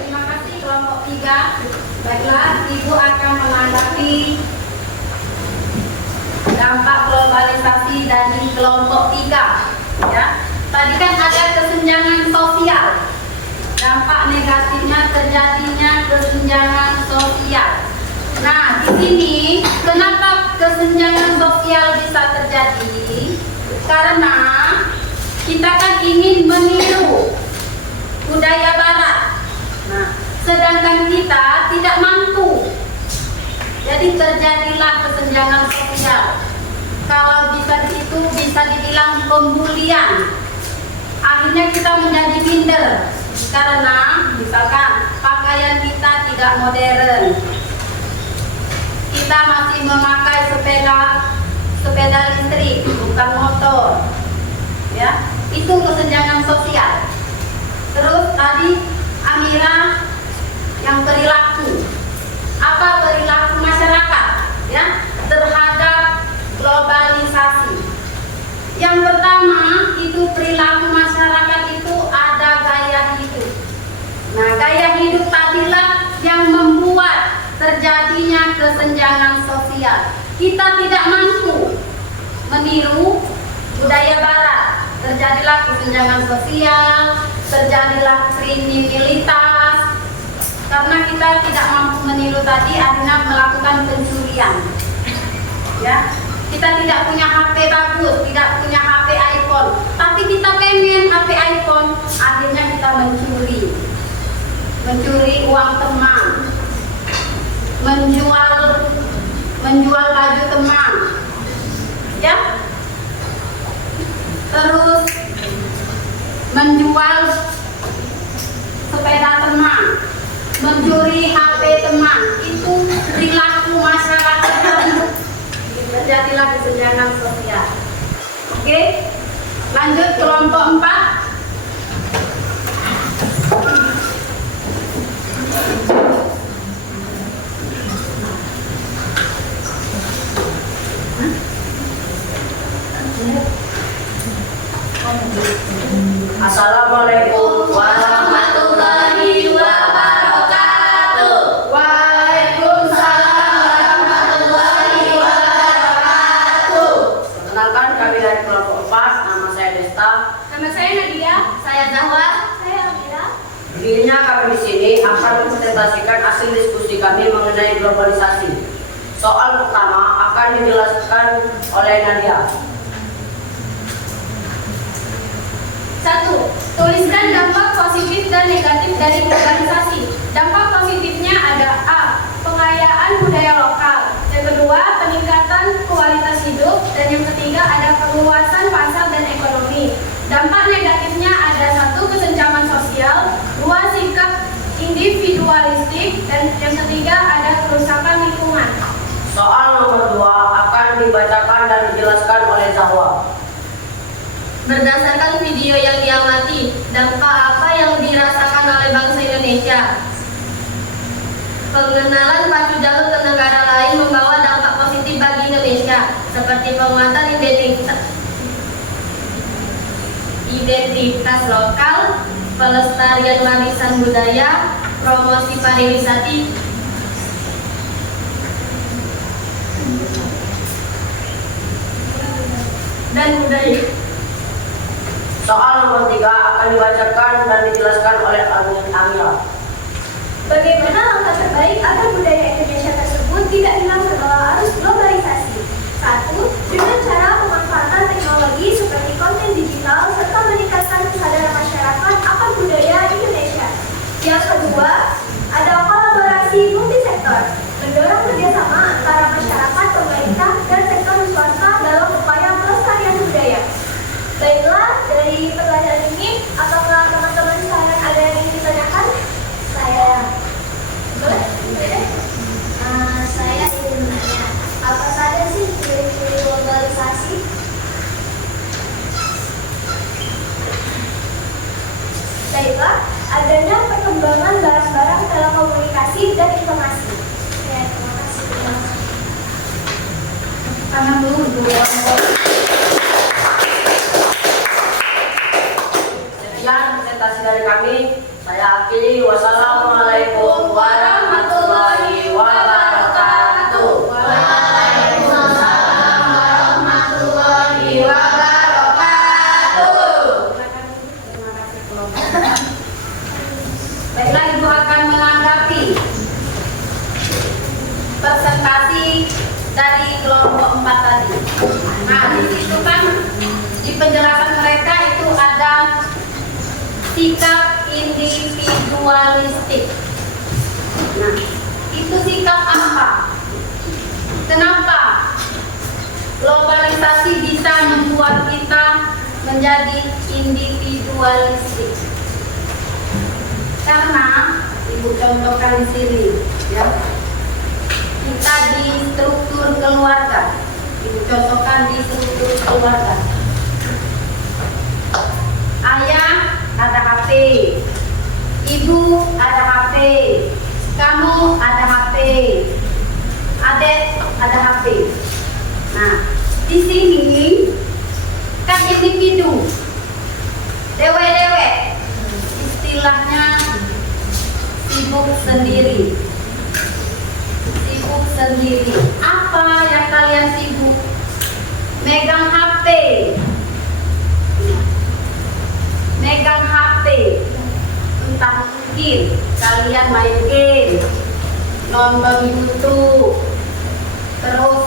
Terima kasih kelompok 3. Baiklah, Ibu akan menanggapi dampak globalisasi dari kelompok 3. Ya, tadi kan ada kesenjangan sosial. Dampak negatifnya terjadinya kesenjangan sosial. Nah, di sini kenapa kesenjangan sosial bisa terjadi? Karena kita kan ingin meniru budaya barat. Nah, sedangkan kita tidak mampu. Jadi terjadilah kesenjangan sosial. Kalau itu bisa dibilang pembulian. Akhirnya kita menjadi minder karena misalkan pakaian kita tidak modern. Kita masih memakai sepeda listrik, bukan motor. Ya, itu kesenjangan sosial. Terus tadi Amira yang perilaku. Apa perilaku masyarakat ya terhadap globalisasi? Yang pertama itu perilaku masyarakat itu ada gaya hidup. Nah, gaya hidup tadilah yang membuat terjadinya kesenjangan sosial. Kita tidak mampu meniru budaya barat. Terjadilah kesenjangan sosial, terjadilah kriminalitas. Karena kita tidak mampu meniru tadi, akhirnya melakukan pencurian. Ya, kita tidak punya HP bagus, tidak punya HP iPhone. iPhone. Tapi kita pengen HP iPhone, akhirnya kita mencuri uang teman, menjual baju teman, ya, terus menjual sepeda teman, mencuri HP teman. Itu perilaku masyarakat yang terjadilah kesenjangan sosial. Oke, lanjut kelompok 4. Assalamualaikum warahmatullahi wabarakatuh. Waalaikumsalam warahmatullahi wabarakatuh. Perkenalkan, kami dari kelompok 4. Nama saya Desta. Nama saya Nadia. Saya Zahwa. Saya Amira. Berdirinya kami di sini akan mempresentasikan hasil diskusi kami mengenai globalisasi. Soal pertama akan dijelaskan oleh Nadia. 1. Tuliskan dampak positif dan negatif dari globalisasi. Dampak positifnya ada A. Pengayaan budaya lokal. Yang kedua, peningkatan kualitas hidup. Dan yang ketiga, ada perluasan pasar dan ekonomi. Dampak negatifnya ada 1. Kesenjangan sosial. 2. Sikap individualistik. Dan yang ketiga, ada kerusakan lingkungan. Soal nomor 2 akan dibacakan dan dijelaskan oleh Zahwa. Berdasarkan video yang diamati, dampak apa yang dirasakan oleh bangsa Indonesia? Pengenalan pacu jalur ke negara lain membawa dampak positif bagi Indonesia, seperti penguatan identitas lokal, pelestarian warisan budaya, promosi pariwisata, dan budaya. Soal nomor 3 akan dibacakan dan dijelaskan oleh Amira. Bagaimana langkah terbaik agar budaya Indonesia tersebut tidak hilang terbawa arus globalisasi? 1. Dengan cara pemanfaatan teknologi seperti konten digital serta meningkatkan kesadaran masyarakat akan budaya Indonesia. Yang kedua, ada kolaborasi multisektor, mendorong kerjasama antara masyarakat, pemerintah, dan sektor swasta dalam upaya pelestarian budaya. Baiklah, dari pertanyaan ini, apakah teman-teman sekalian ada yang ingin ditanyakan? Saya ingin menanya, apa saja sih ciri-ciri globalisasi? Baiklah, adanya perkembangan barang-barang telekomunikasi dan informasi. Ya, terima kasih. Tangan dulu. Sekian presentasi dari kami. Saya akhiri. Wassalamualaikum warahmatullahi wabarakatuh. Waalaikumsalam warahmatullahi wabarakatuh. Terima kasih kelompok. Baiklah, Ibu akan menanggapi presentasi dari kelompok 4 tadi. Nah, di situ kan di penjelasan mereka itu ada sikap individualistik. Nah, itu sikap apa? Kenapa globalisasi bisa membuat kita menjadi individualistik? Karena Ibu contohkan di sini, ya. Kita di struktur keluarga. Ibu contohkan di struktur keluarga. Ayah ada HP, ibu ada HP, kamu ada HP, adik ada HP. Nah, di sini kan individu, dewek-dewek, istilahnya sibuk sendiri. Sibuk sendiri. Apa yang kalian sibuk? Megang HP. Megang HP. Entah mungkin kalian main game, nonton YouTube, terus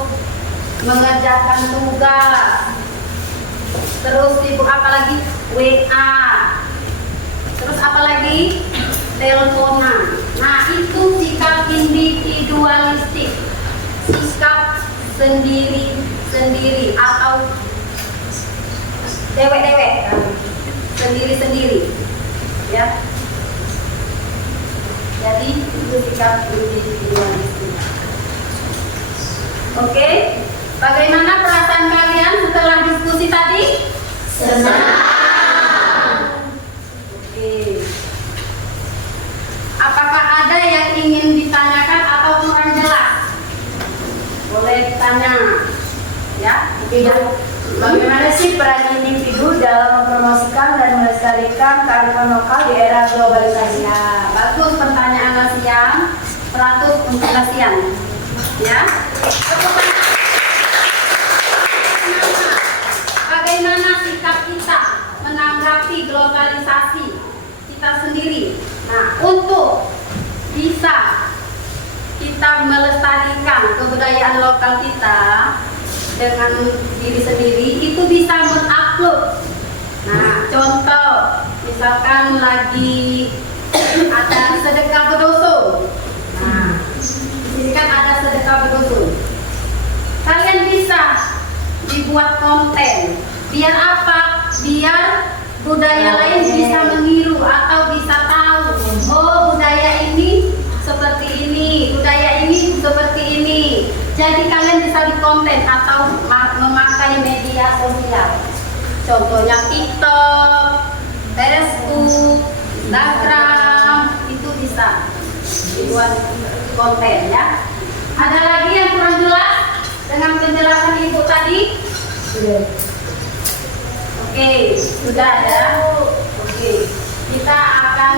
mengerjakan tugas, Terus sibuk apa lagi? WA. Terus apa lagi? Teleponan. Nah, itu sikap individualistik. Sikap sendiri-sendiri atau dewek-dewek. Sendiri-sendiri. Ya. Jadi itu sikap individualistik. Oke, bagaimana perasaan kalian setelah diskusi tadi? Senang. Oke. Apakah ada yang ingin ditanyakan atau kurang jelas? Boleh ditanya. Ya. Bagaimana sih peran individu dalam mempromosikan dan melestarikan kearifan lokal di era globalisasi? Ya, bagus pertanyaan Lasian. 100 untuk Lasian. Ya. Bagaimana sikap kita menanggapi globalisasi kita sendiri? Nah, untuk bisa kita melestarikan kebudayaan lokal kita dengan diri sendiri, itu bisa mengupload. Nah, contoh, misalkan lagi ada sedekah berdosa. Nah, di sini kan ada sedekah berdosa. Kalian bisa dibuat konten. Biar apa? Biar budaya lain bisa meniru atau bisa tahu. Oh, budaya ini seperti ini, budaya ini seperti ini. Jadi kalian bisa di konten atau memakai media sosial. Contohnya TikTok, Facebook, Instagram, itu bisa dibuat konten ya. Ada lagi yang kurang jelas dengan penjelasan ibu tadi? Oke, sudah ya. Oke, kita akan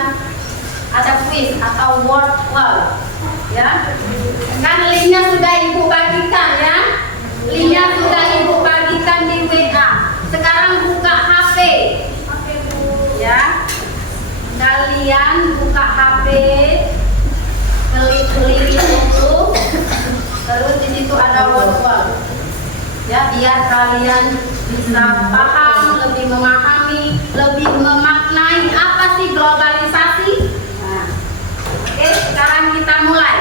ada quiz atau word cloud ya. Kan linknya sudah ibu bagikan ya. Linknya sudah ibu bagikan di WA. Sekarang buka HP. Ya. Kalian buka HP, klik itu, terus di situ ada word cloud. Ya, biar kalian bisa paham, lebih memahami, lebih memaknai apa sih globalisasi. Nah, oke, sekarang kita mulai.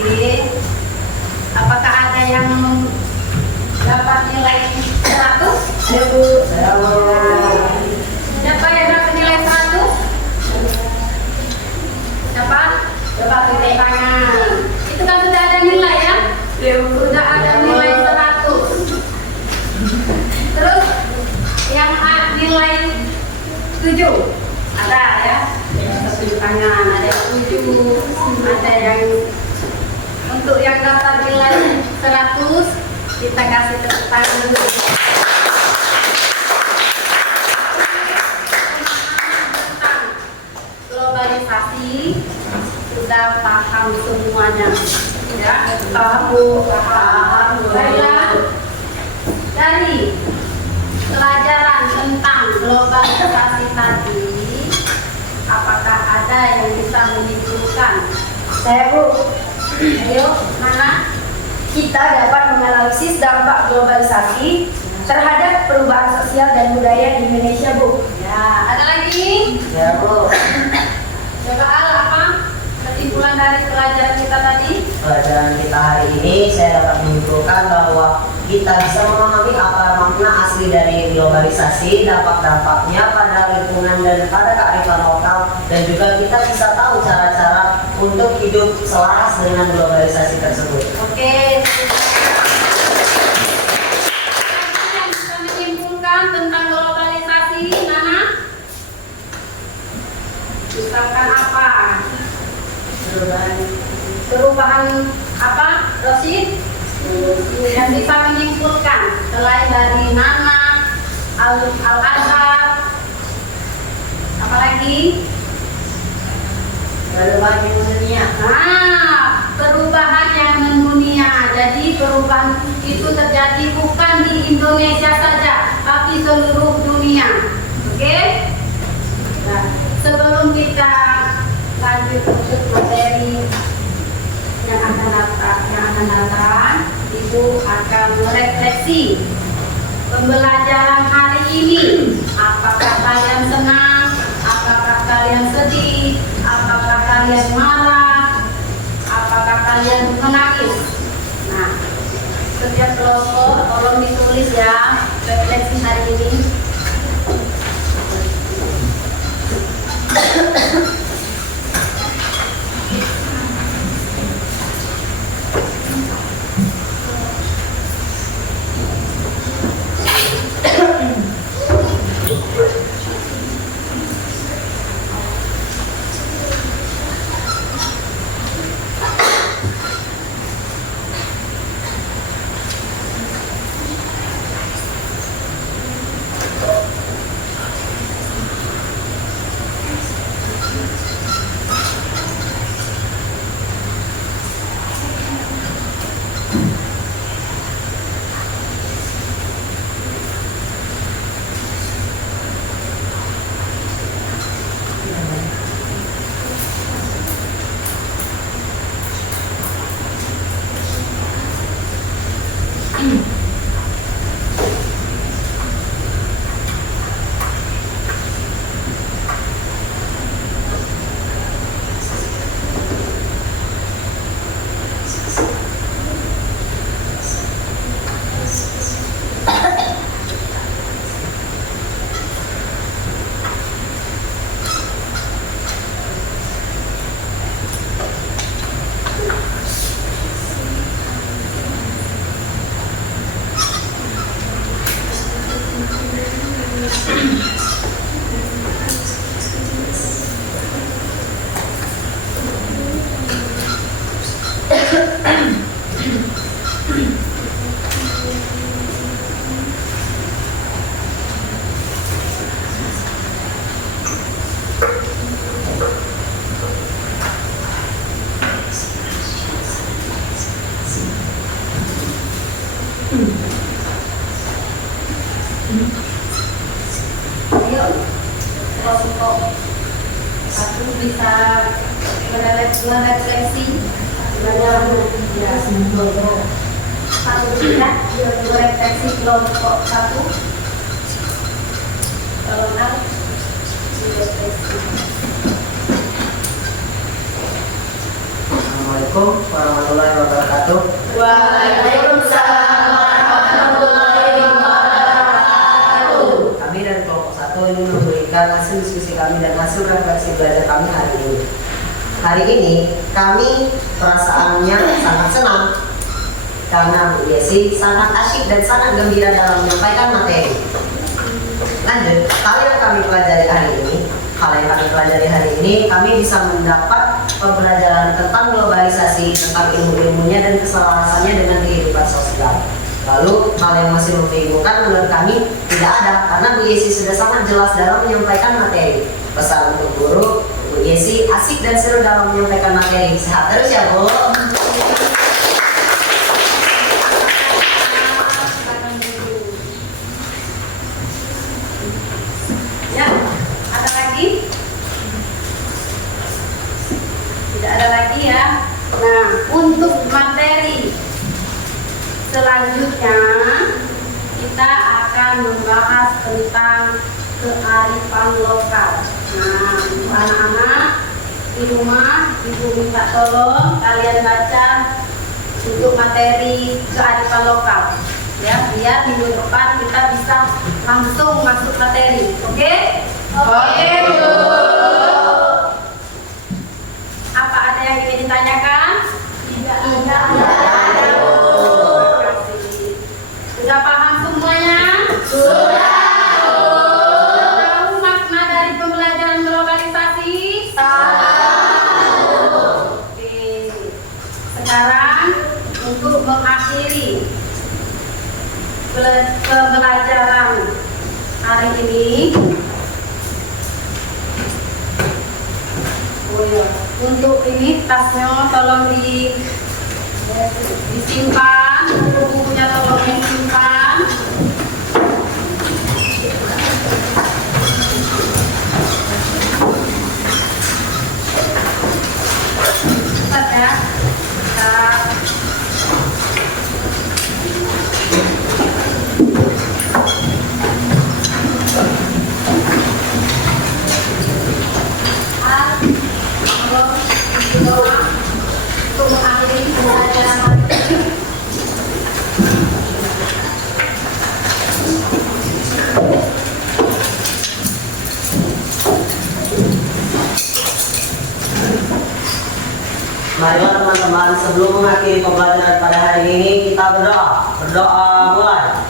Oke. Apakah ada yang dapat nilai 100? Ada Bu. Saya mau. Siapa yang dapat nilai 100? Siapa? Coba tulis tangan. Itu kan sudah ada nilai ya? Sudah ada nilai 100. Terus yang nilai 7 ada ya? Tulis tangan. Ada yang 7, ada yang untuk yang dapat nilai 100 kita kasih tepuk tangan dulu. Tentang globalisasi sudah paham semuanya, ya? Paham Bu? Paham. Baiklah, dari pelajaran tentang globalisasi tadi, apakah ada yang bisa menyimpulkan? Saya Bu, Ayo, mana? kita dapat menganalisis dampak globalisasi terhadap perubahan sosial dan budaya di Indonesia Bu. Ya, ada lagi? Ya Bu. Coba Al, apa kesimpulan dari pelajaran kita tadi? Pelajaran kita hari ini saya dapat menyimpulkan bahwa kita bisa memahami apa makna asli dari globalisasi, dampak-dampaknya pada lingkungan dan pada kearifan lokal, dan juga kita bisa tahu cara-cara untuk hidup selaras dengan globalisasi tersebut. Oke. Yang bisa menyimpulkan tentang globalisasi, Nana? Misalkan apa? Perubahan apa, Rosid? Yang bisa menyimpulkan selain dari Nana, Al-Azhar, apa lagi? Perubahan yang dunia. Nah, perubahan yang mendunia. Jadi perubahan itu terjadi bukan di Indonesia saja, tapi seluruh dunia. Oke? Nah, sebelum kita lanjut untuk materi yang akan datang, Ibu akan merefleksi pembelajaran hari ini. Apakah kalian senang? Apakah kalian sedih? Apakah kalian marah? Apakah kalian menangis? Nah, setiap kelompok tolong ditulis ya refleksi hari ini. Ayo, kelompok satu bisa merefleksi ya, satu tidak merefleksi kelompok satu. Kalau enggak, merefleksi. Assalamualaikum Assalamualaikum warahmatullahi wabarakatuh. Waalaikumsalam warahmatullahi wabarakatuh. Kami dari kelompok 1 ini memberikan hasil diskusi kami dan hasil refleksi belajar kami hari ini. Hari ini kami perasaannya sangat senang karena Bu Yesi sangat asyik dan sangat gembira dalam menyampaikan materi. Lanjut, hal yang kami pelajari hari ini, kami bisa mendapat pembelajaran tentang globalisasi, tentang ilmu-ilmunya dan keselarasannya dengan kehidupan sosial. Lalu, hal yang masih membingungkan menurut kami tidak ada, karena Bu Yesi sudah sangat jelas dalam menyampaikan materi. Pesan untuk guru, Bu Yesi asik dan seru dalam menyampaikan materi. Sehat terus ya, Bu. Ya, ada lagi? Tidak ada lagi ya. Nah, untuk materi selanjutnya kita akan membahas tentang kearifan lokal. Nah, anak-anak di rumah, ibu minta tolong kalian baca untuk materi kearifan lokal. Ya, biar minggu depan kita bisa langsung masuk materi. Oke? Oke, Bu. Apa ada yang ingin ditanyakan? Tidak ada, Bu. Sudah paham semuanya? Sudah. Tahu makna dari pembelajaran globalisasi? Tahu. Oke. Sekarang untuk mengakhiri pembelajaran hari ini, untuk ini tasnya tolong disimpan, bukunya tolong disimpan. Cepat ya. Untuk mengakhiri pembelajaran hari ini, Marilah teman-teman, sebelum mengakhiri pembelajaran pada hari ini kita berdoa. Berdoa mulai.